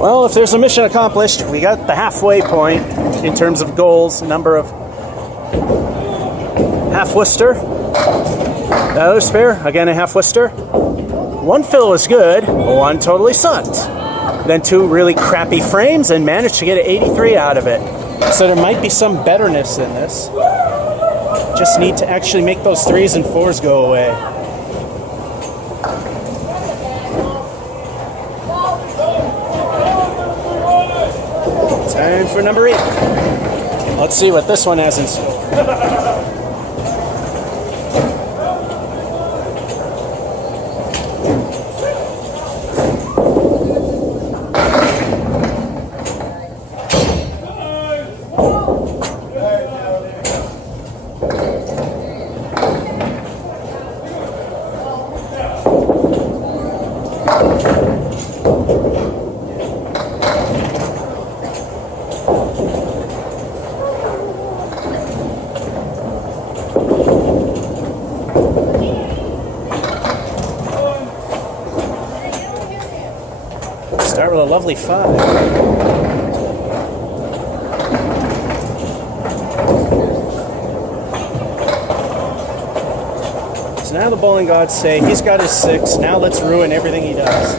Well, if there's a mission accomplished, we got the halfway point in terms of goals, number of half-Worcester. The other spare, again a half-Worcester. One fill was good, one totally sucked. Then 2 really crappy frames and managed to get an 83 out of it. So there might be some betterness in this. Just need to actually make those 3s and 4s go away. Time for number 8. Let's see what this one has in store. Start with a lovely 5. So now the bowling gods say he's got his 6. Now let's ruin everything he does.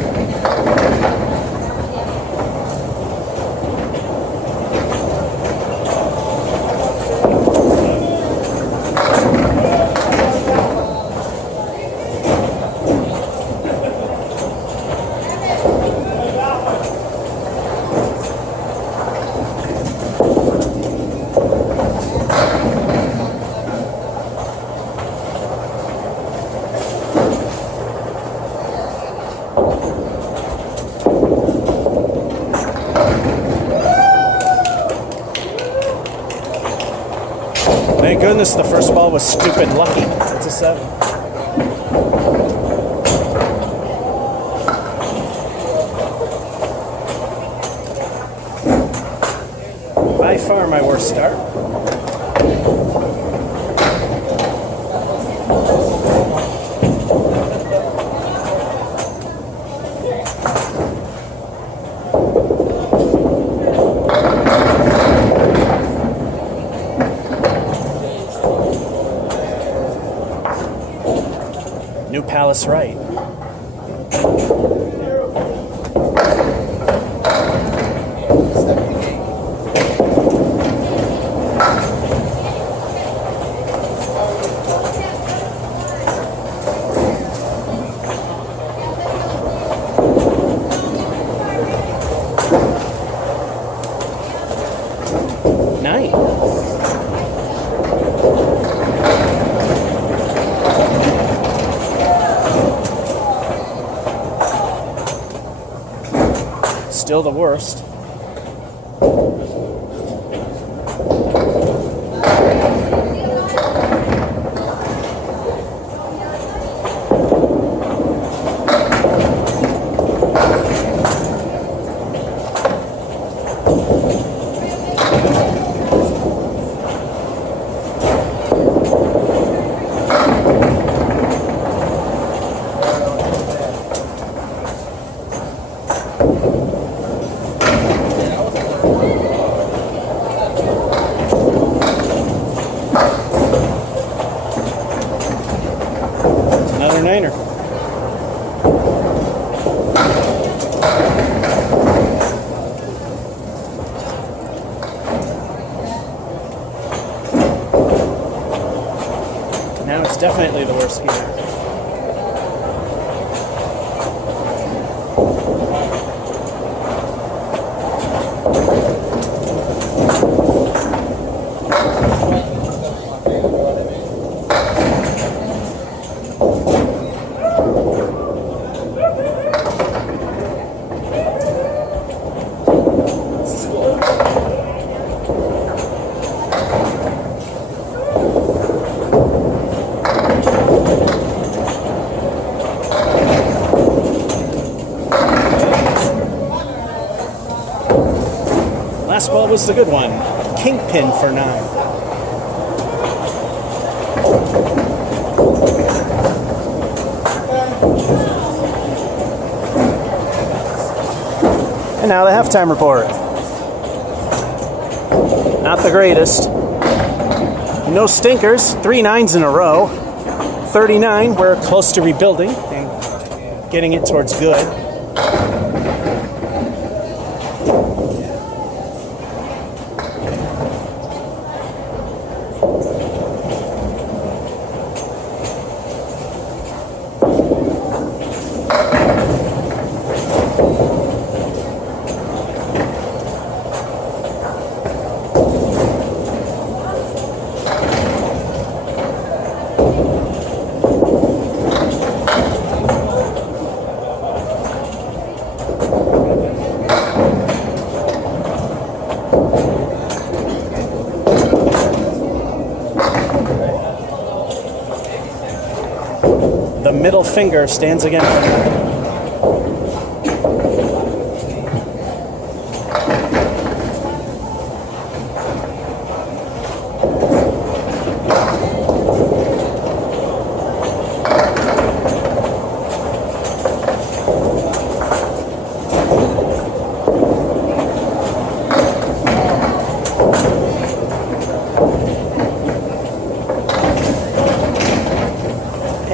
Thank goodness the first ball was stupid lucky. It's a 7. By far my worst start. New Palace right. Still the worst. Niner. Now it's definitely the worst gear. was the good one. Kingpin for 9. And now the halftime report. Not the greatest. No stinkers, 3 9s in a row. 39, we're close to rebuilding and getting it towards good. The middle finger stands again.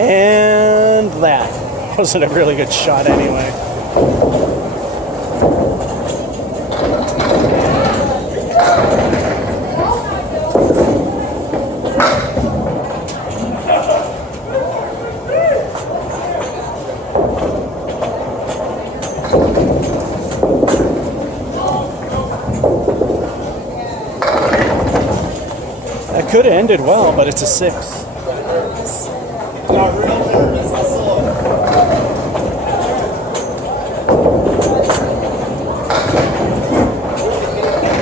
And that wasn't a really good shot anyway. That could have ended well, but it's a 6.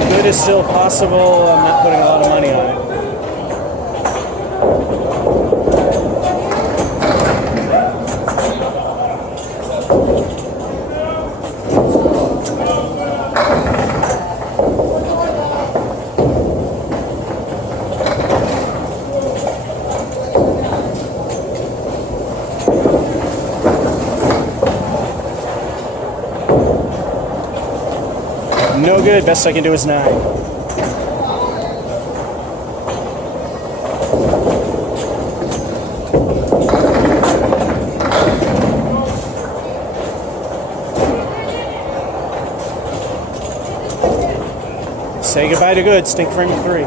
Good is still possible. I'm not putting a lot of money on it. No good. Best I can do is 9. Say goodbye to good. Stink frame of 3.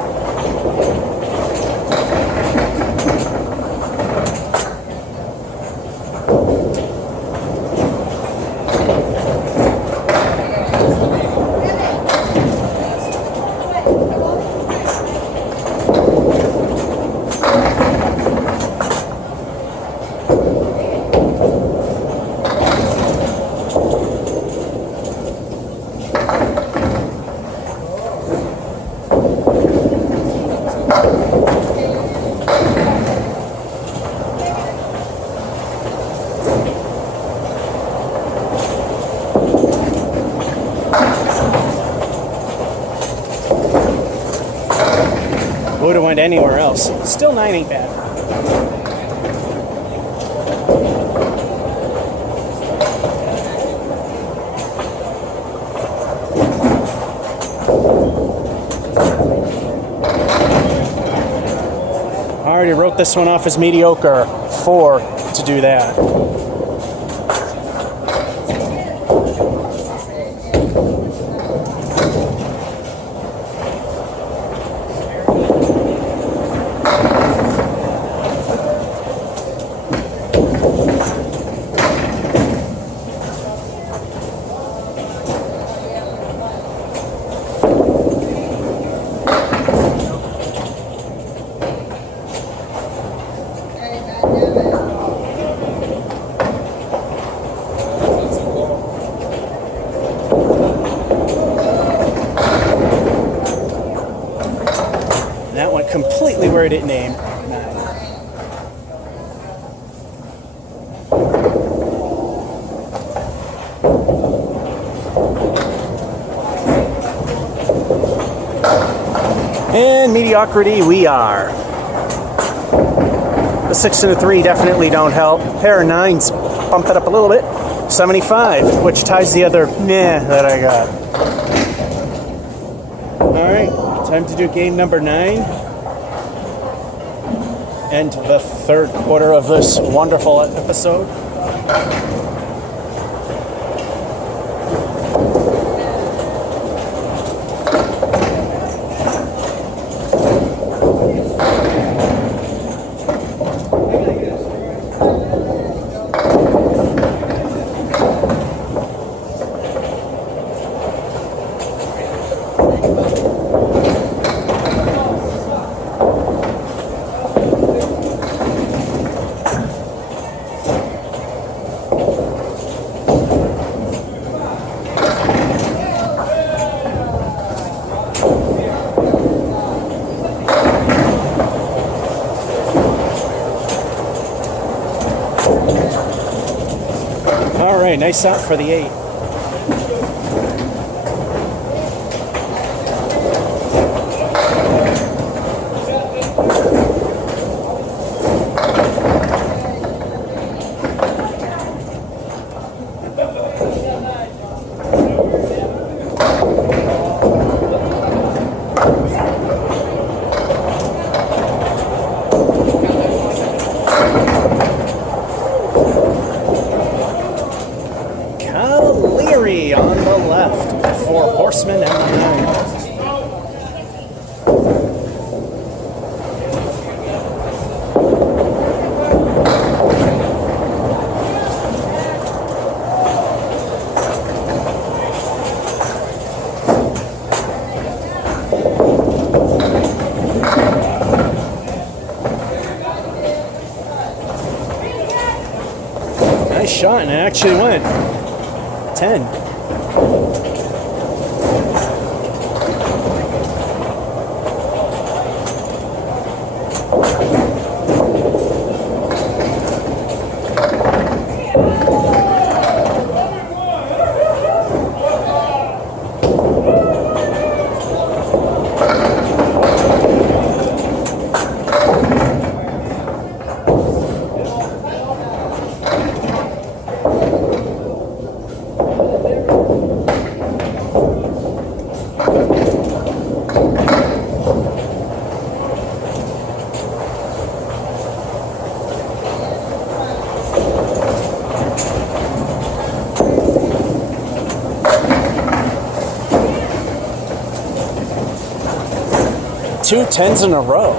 Would have went anywhere else. Still 9 ain't bad. I already wrote this one off as mediocre. 4 to do that. That went completely where it didn't aim. 9. And mediocrity we are. The 6 and a 3 definitely don't help. Pair of 9s bump it up a little bit. 75, which ties the other meh that I got. Alright, time to do game number 9. And the third quarter of this wonderful episode. Alright, nice out for the 8. On the left, 4 horsemen and the 9. Nice shot, and it actually went 10. Two 10s in a row.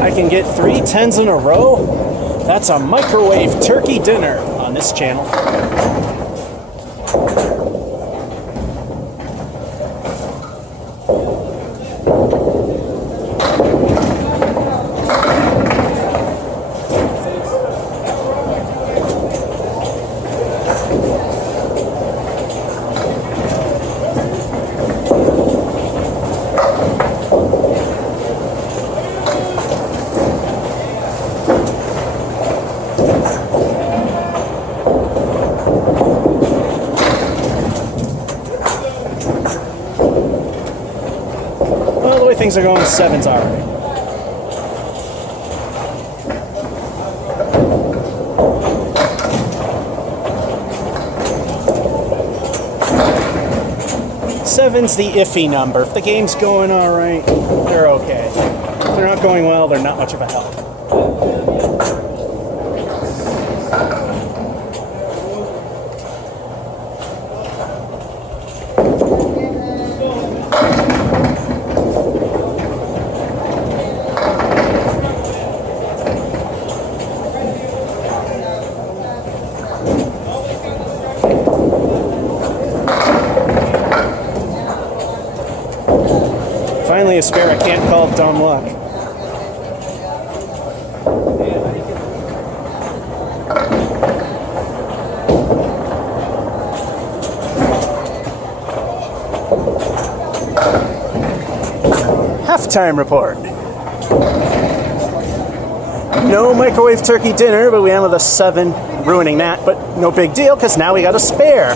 I can get 3 10s in a row. That's a microwave turkey dinner on this channel. Things are going 7s already. Seven's the iffy number. If the game's going all right, they're okay. If they're not going well, they're not much of a help. Finally, a spare I can't call dumb luck. Halftime report. No microwave turkey dinner, but we ended with a 7, ruining that, but no big deal, because now we got a spare.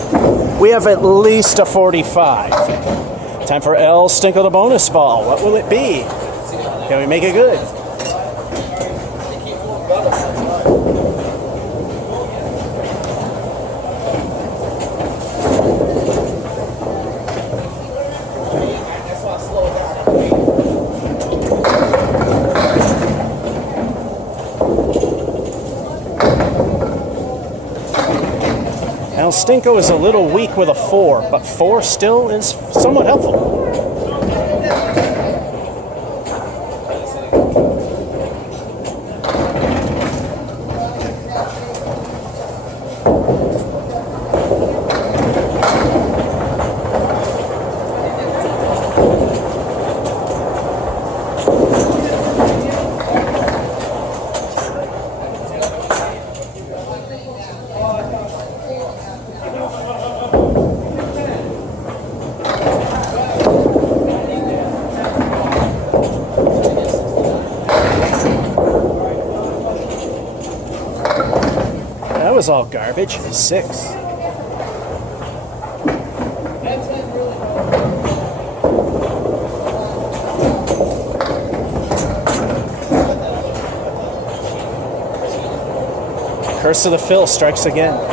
We have at least a 45. Time for El Stinko the bonus ball. What will it be? Can we make it good? El Stinko is a little weak with a 4, but 4 still is somewhat helpful. That was all garbage. 6. Curse of the Phil strikes again.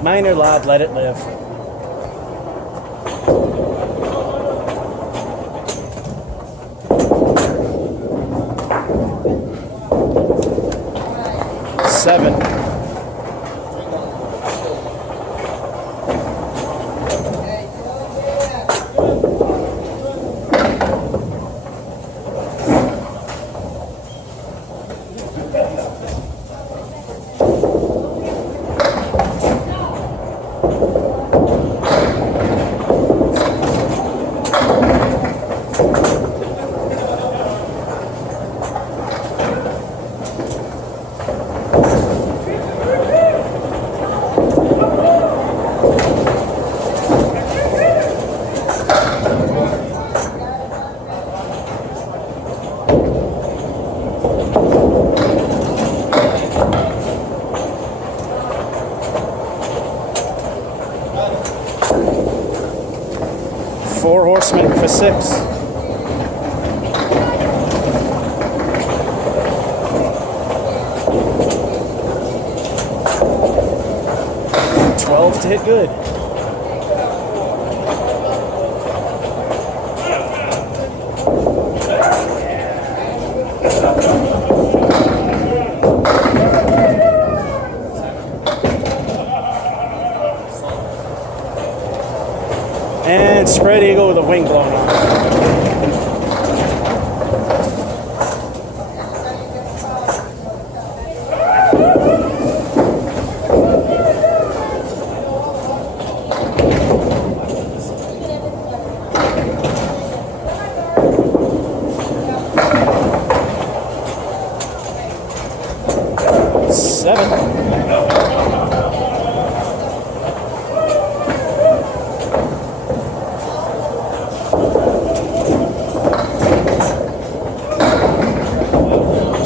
Minor lad, let it live. Seven. Four horsemen for 6. To hit good. And spread eagle with a wing blown off.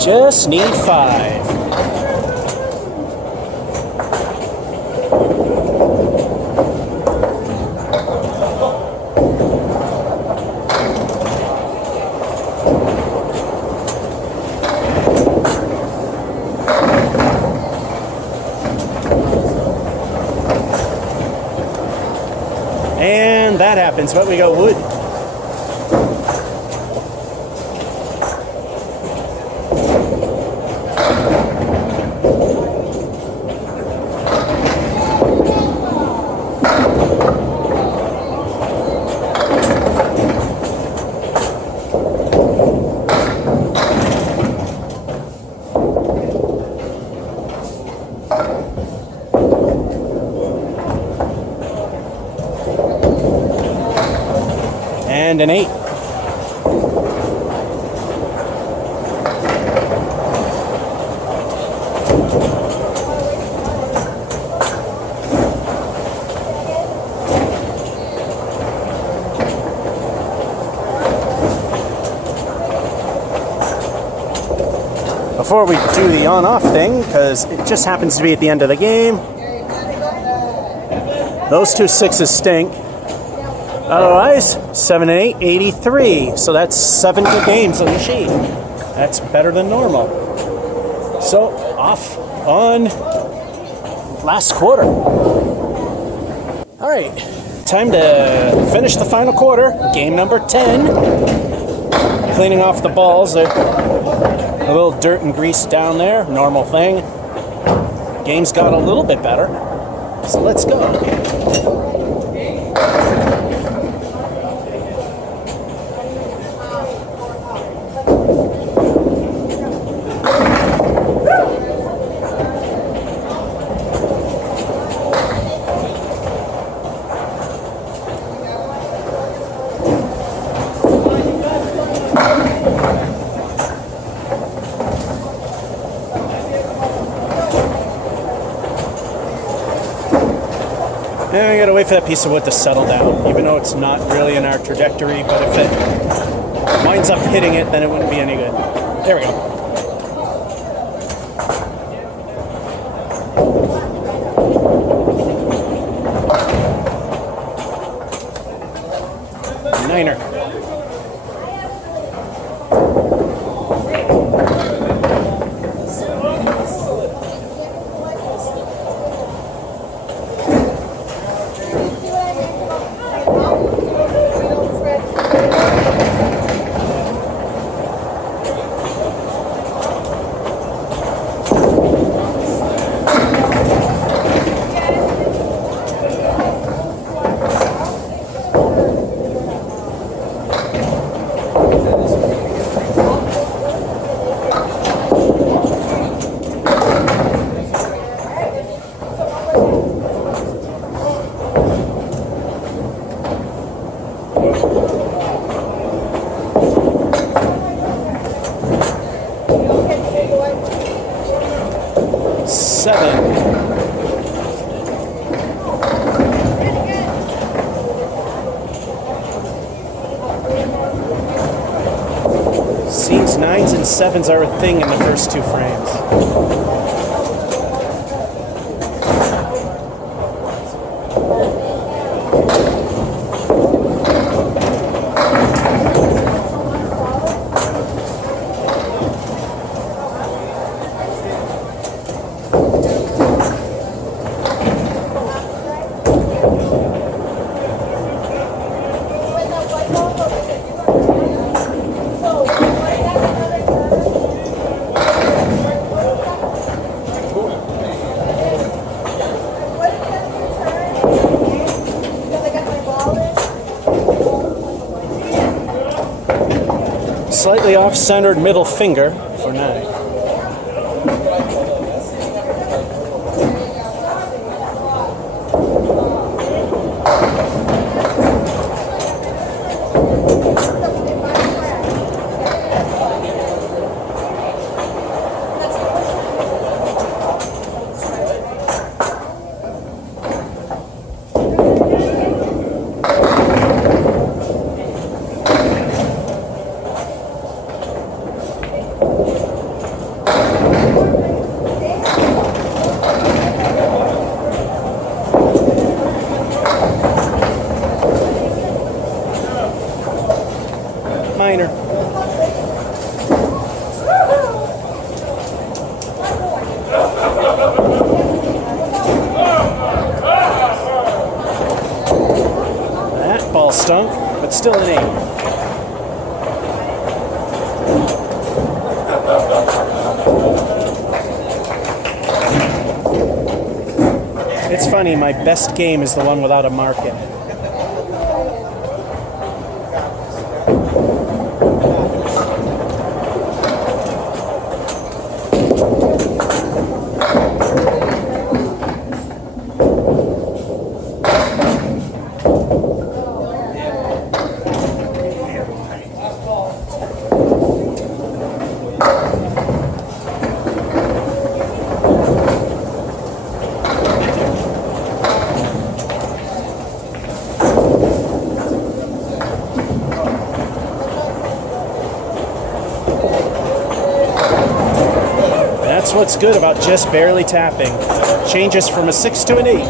Just need 5. And that happens, but we go wood. and an 8. Before we do the on-off thing, because it just happens to be at the end of the game, those 2 6s stink. Otherwise, 7 and 8, 83. So that's 7 good games on the sheet. That's better than normal. So, off on last quarter. All right, time to finish the final quarter. Game number 10. Cleaning off the balls. A little dirt and grease down there. Normal thing. Game's got a little bit better. So let's go. And we gotta wait for that piece of wood to settle down, even though it's not really in our trajectory, but if it winds up hitting it, then it wouldn't be any good. There we go. Niner. Seems 9s and 7s are a thing in the first 2 frames. Slightly off-centered middle finger for 9. Minor. That ball stunk, but still an 8. It's funny, my best game is the one without a mark in it. That's what's good about just barely tapping. Changes from a 6 to an 8.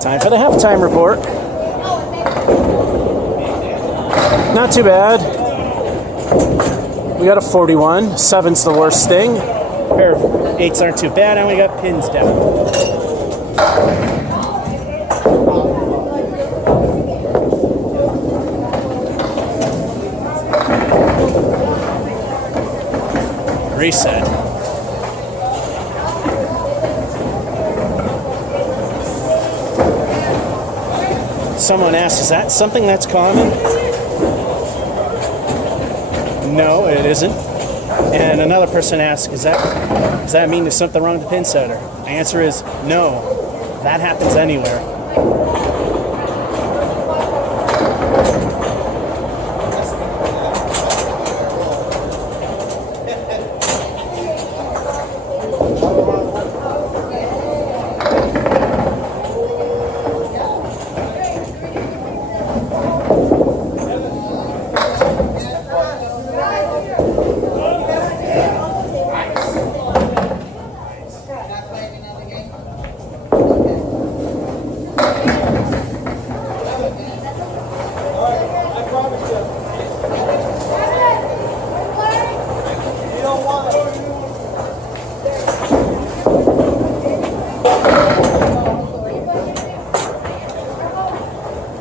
Time for the halftime report. Not too bad. We got a 41. 7's the worst thing. Pair of 8s aren't too bad, and we got pins down. Reset. Someone asked, is that something that's common? No, it isn't. And another person asked, does that mean there's something wrong with the pin setter? The answer is no. That happens anywhere.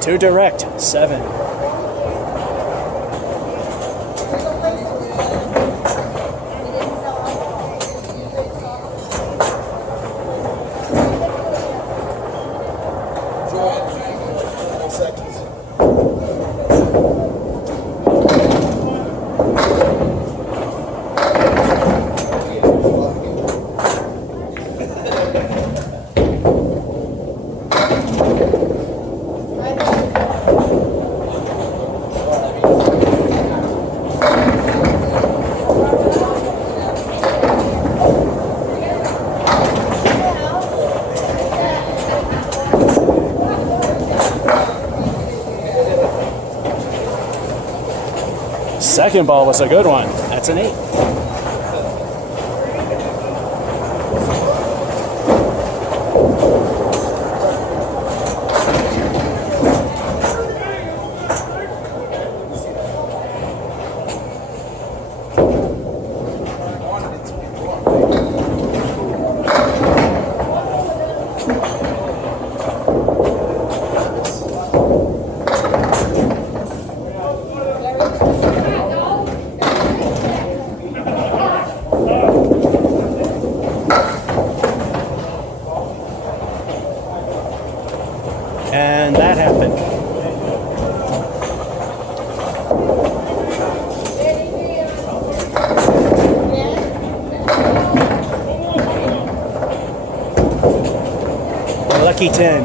Too direct, 7. Second ball was a good one. That's an 8. And that happened. Lucky 10.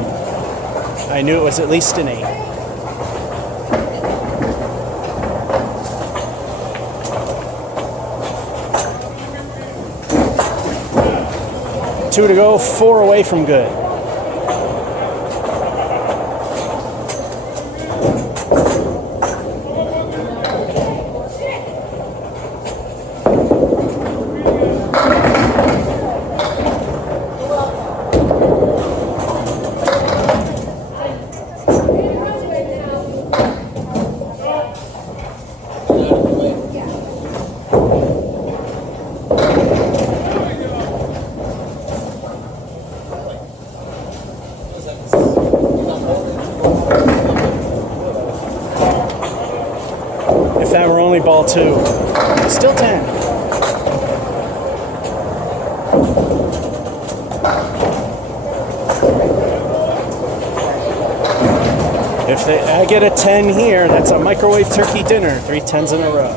I knew it was at least an 8. Two to go, 4 away from good. If that were only ball 2, still 10. If I get a 10 here, that's a microwave turkey dinner. 3 10s in a row.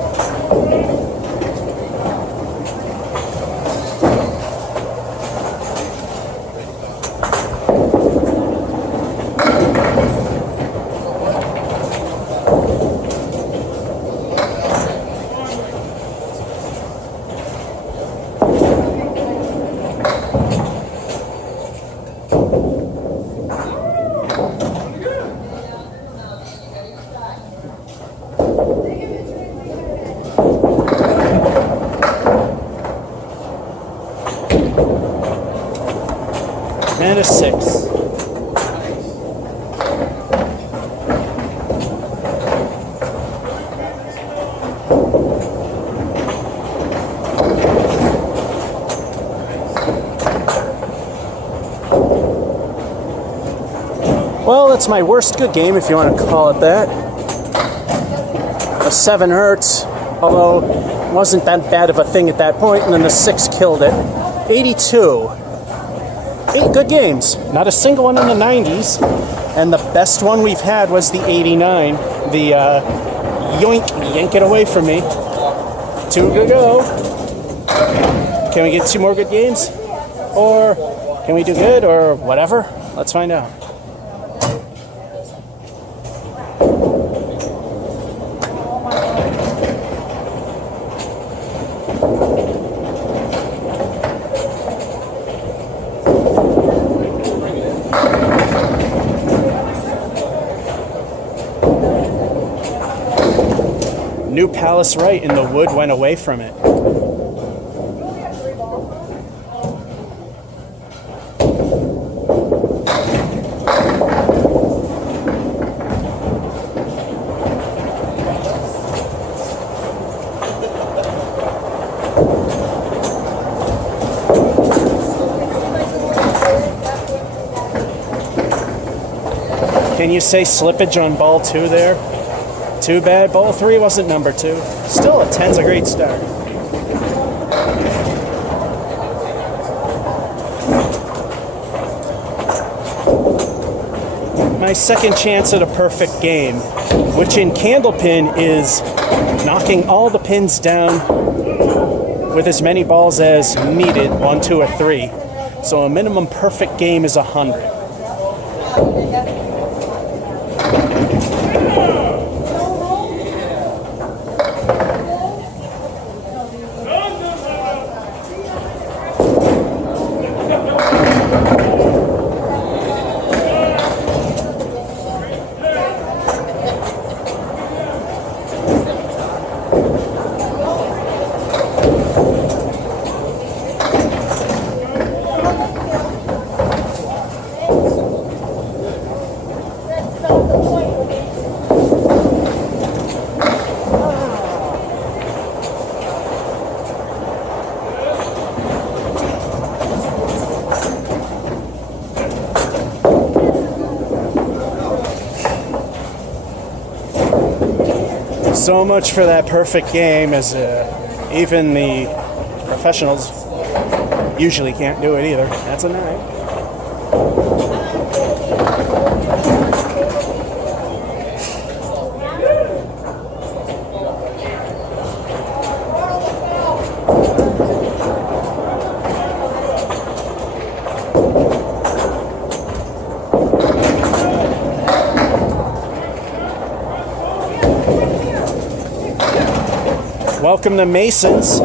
a 6. Well, it's my worst good game, if you want to call it that. The 7 hurts, although it wasn't that bad of a thing at that point, and then the 6 killed it. 82. 8 good games. Not a single one in the 90s. And the best one we've had was the 89. The yank it away from me. 2 to go. Can we get 2 more good games? Or can we do good or whatever? Let's find out. New Palace right, and the wood went away from it. Can you say slippage on ball 2 there? Too bad ball 3 wasn't number 2. Still, a 10's a great start. My second chance at a perfect game, which in candlepin is knocking all the pins down with as many balls as needed, 1, 2, or 3. So a minimum perfect game is 100. So much for that perfect game, as even the professionals usually can't do it either. That's a 9. Welcome to Masons.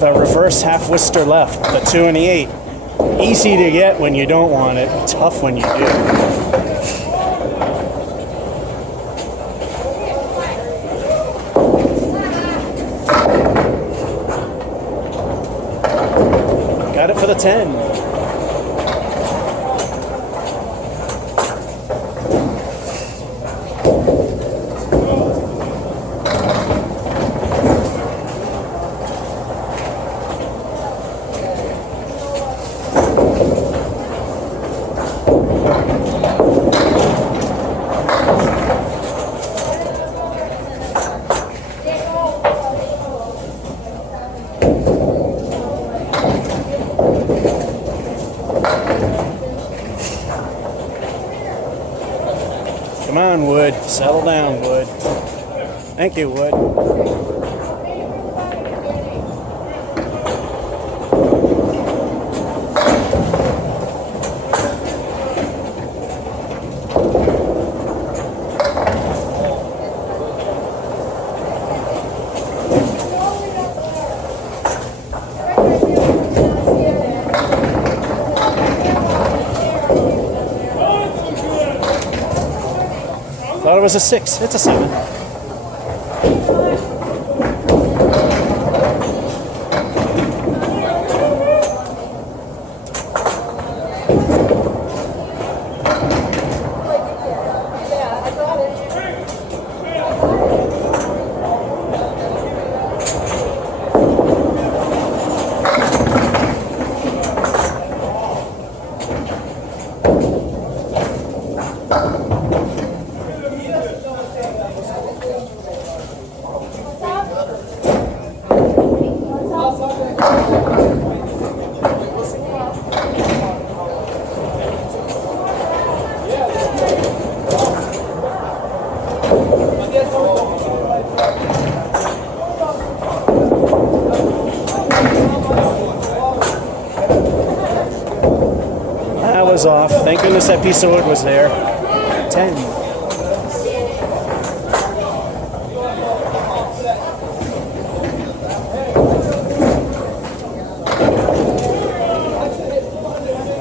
The reverse half-Worcester left, the 2 and the 8. Easy to get when you don't want it, tough when you do. Got it for the 10. Come on, Wood. Settle down, Wood. Thank you, Wood. Thought it was a 6. It's a 7. That was off. Thank goodness that piece of wood was there. 10.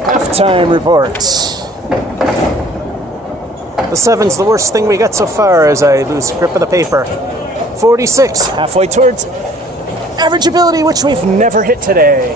Halftime reports. The 7's the worst thing we got so far as I lose grip of the paper. 46, halfway towards average ability, which we've never hit today.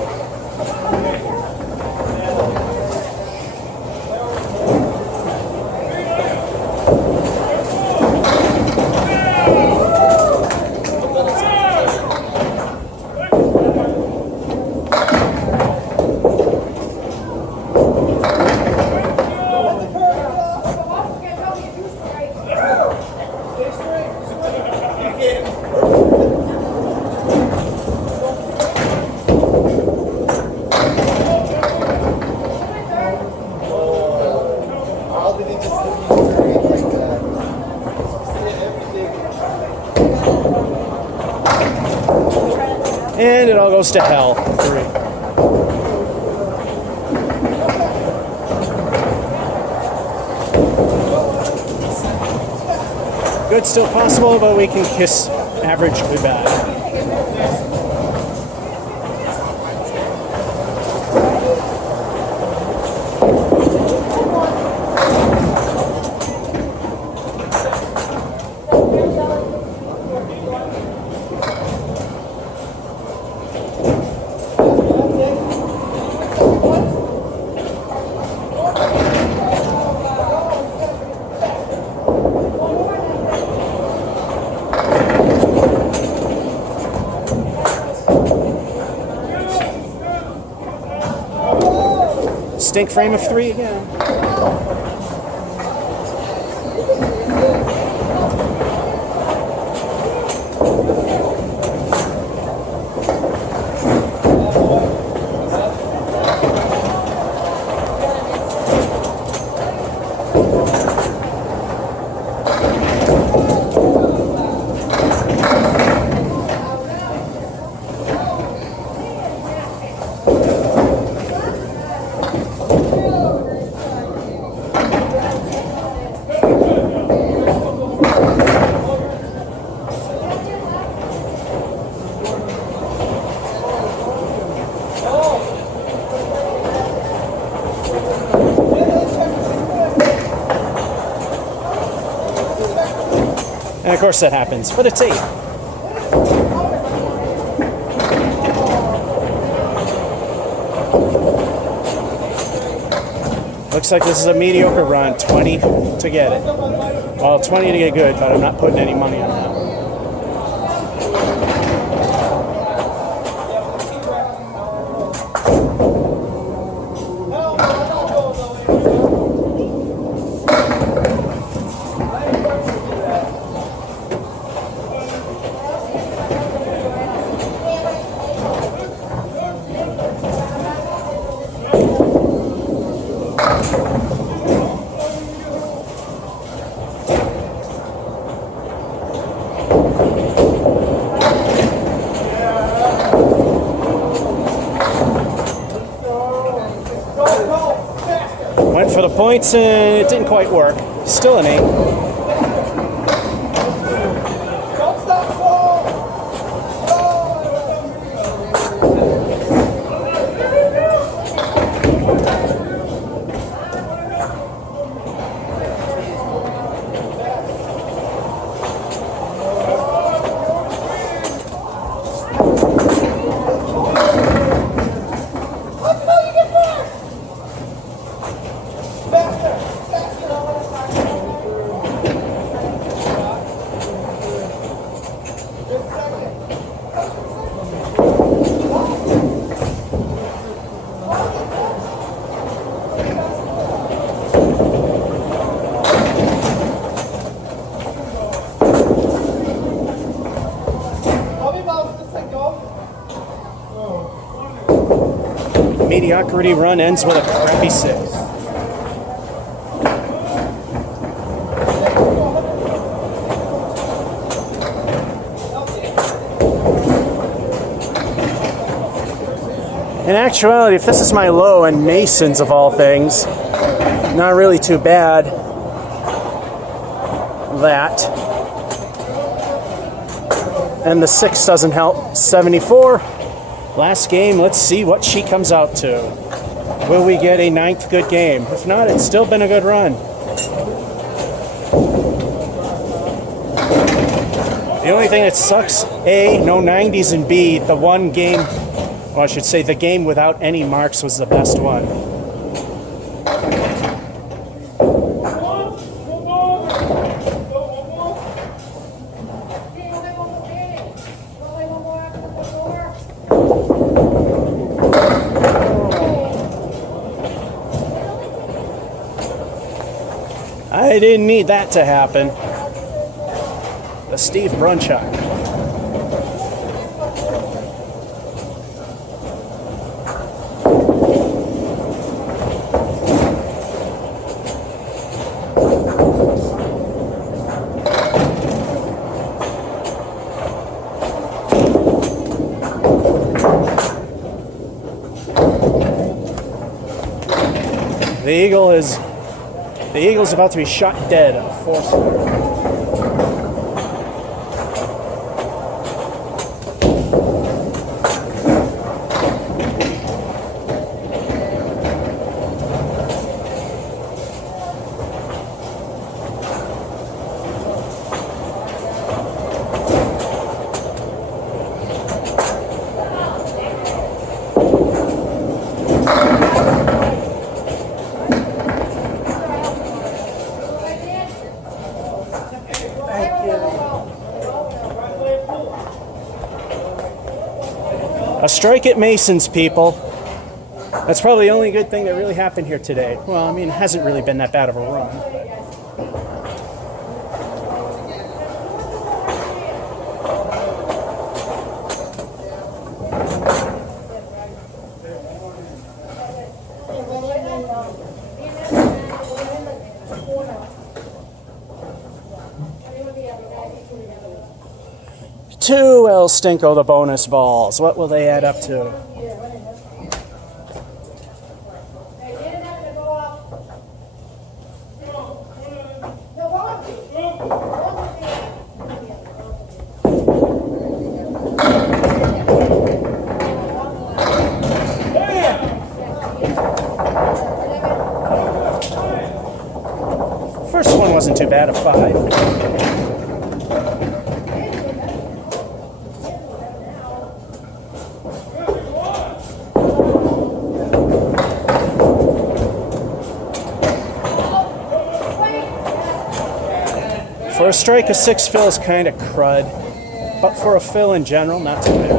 And it all goes to hell. 3. Good, still possible, but we can kiss average goodbye. Stink frame of 3 again. And of course that happens, but it's 8. Looks like this is a mediocre run. 20 to get it. Well, 20 to get good, but I'm not putting any money on that. Went for the points and it didn't quite work. Still an 8. mediocrity run ends with a crappy 6. In actuality, if this is my low and Masons of all things, not really too bad. That. And the 6 doesn't help. 74. Last game, let's see what she comes out to. Will we get a 9th good game? If not, it's still been a good run. The only thing that sucks, A, no 90s, and B, the one game, well, I should say the game without any marks was the best one. I didn't need that to happen. The Steve Brunchuk. The Eagle's about to be shot dead at a 4-square. A strike at Masons, people. That's probably the only good thing that really happened here today. Well, I mean, it hasn't really been that bad of a run. Two El Stinko, the bonus balls. What will they add up to? First one wasn't too bad, a 5. For a strike, a 6 fill is kind of crud, but for a fill in general, not too bad.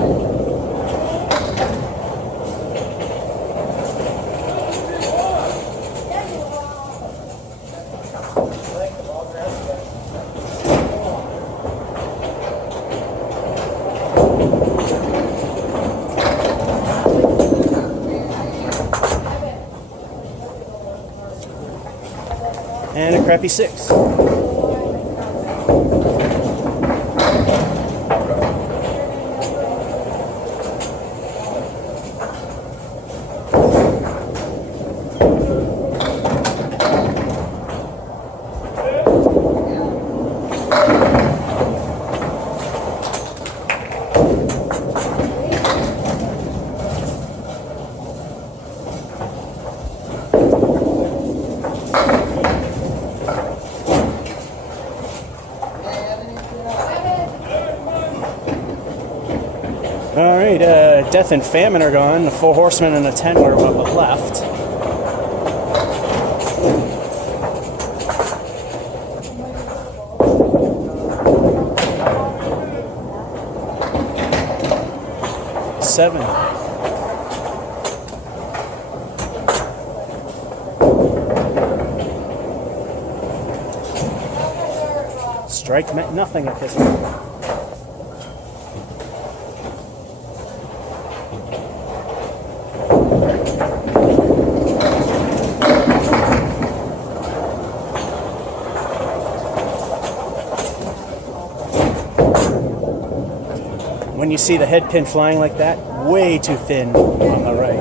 And a crappy 6. All right, Death and Famine are gone. The 4 horsemen and a 10 are what left. Seven. Strike meant nothing at this point. when you see the head pin flying like that, way too thin on the right.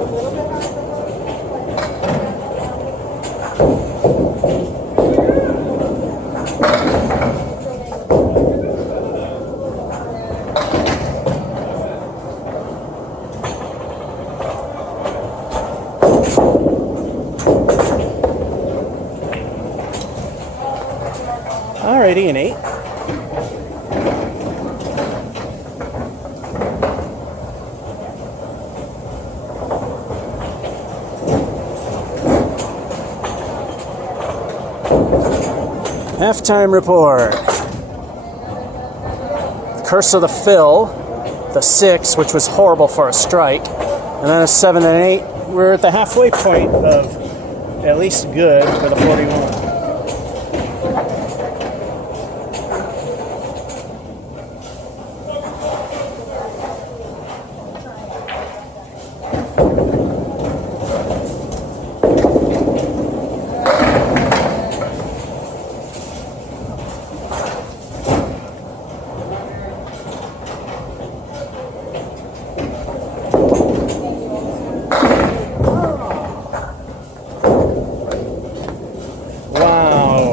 Alrighty, an 8. Halftime report. Curse of the Fill, the 6, which was horrible for a strike, and then a 7 and 8. We're at the halfway point of at least good for the 41.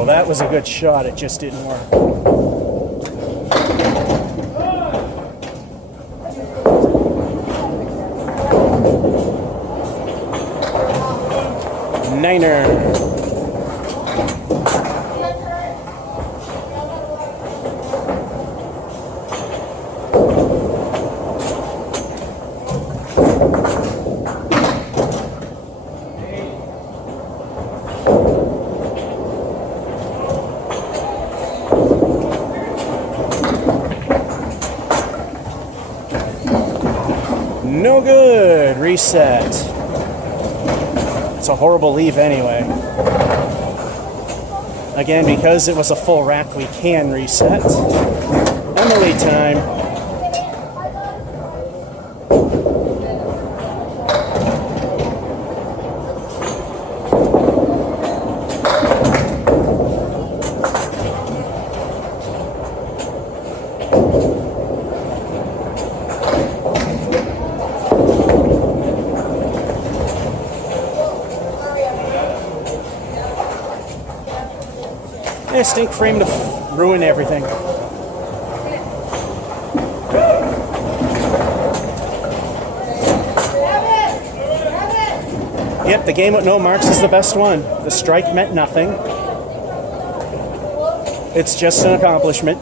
That was a good shot, it just didn't work. Niner. No good. Reset. It's a horrible leave anyway. Again, because it was a full rack, we can reset. And the lead time. Yeah, stink frame to ruin everything. Yep, the game with no marks is the best one. The strike meant nothing. It's just an accomplishment.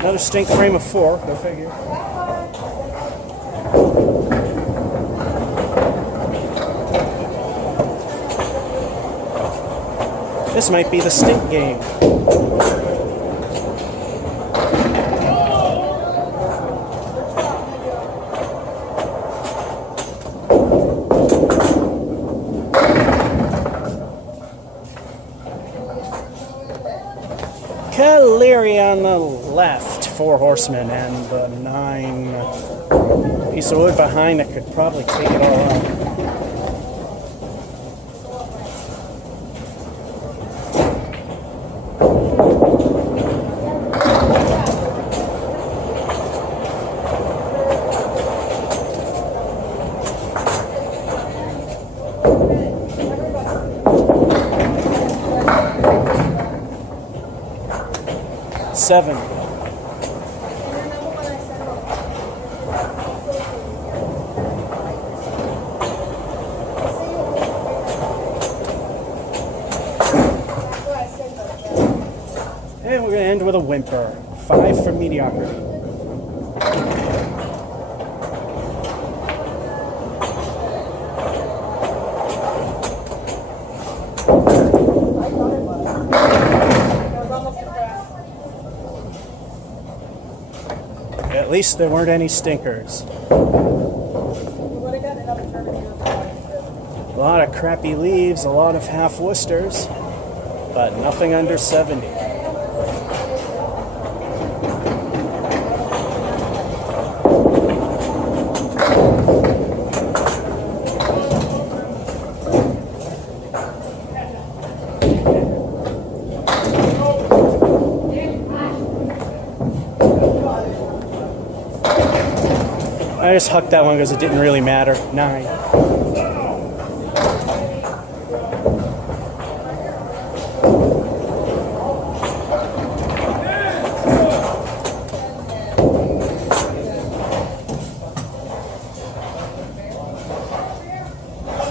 Another stink frame of 4, go figure. This might be the stink game. Caleri on the left, 4 horsemen, and the 9 piece of wood behind that could probably take it all out. Seven. And we're going to end with a whimper. 5 for Mediocre. At least there weren't any stinkers. A lot of crappy leaves, a lot of half-Worcesters, but nothing under 70. I just hucked that one because it didn't really matter. 9.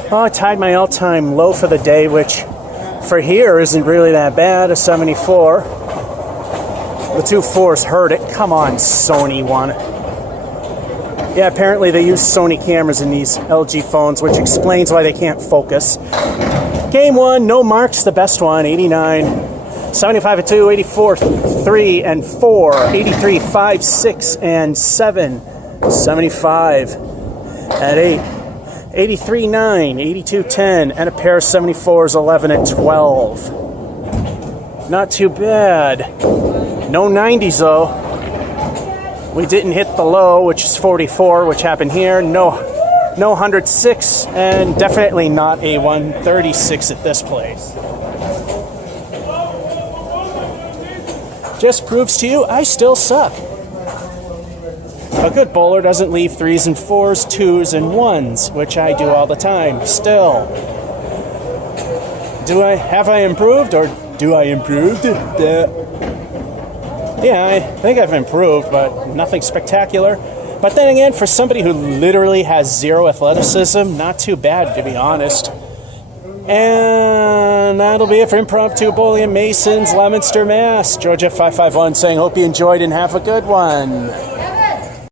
Well, I tied my all-time low for the day, which for here isn't really that bad, a 74. The 2 4s hurt it. Come on, Sony one. Yeah, apparently they use Sony cameras in these LG phones, which explains why they can't focus. Game 1, no marks, the best one, 89. 75 at 2, 84, 3 and 4, 83, 5, 6 and 7, 75 at 8, 83, 9, 82, 10, and a pair of 74s, 11 and 12. Not too bad. No 90s though. We didn't hit the low, which is 44, which happened here. No 106, and definitely not a 136 at this place. Just proves to you I still suck. A good bowler doesn't leave 3s and 4s, 2s and 1s, which I do all the time. Still. Have I improved, or do I improved? Yeah, I think I've improved, but nothing spectacular. But then again, for somebody who literally has 0 athleticism, not too bad, to be honest. And that'll be it for Impromptu Bowling in Masons, Leominster, Mass. Georgia 551 saying, hope you enjoyed and have a good one.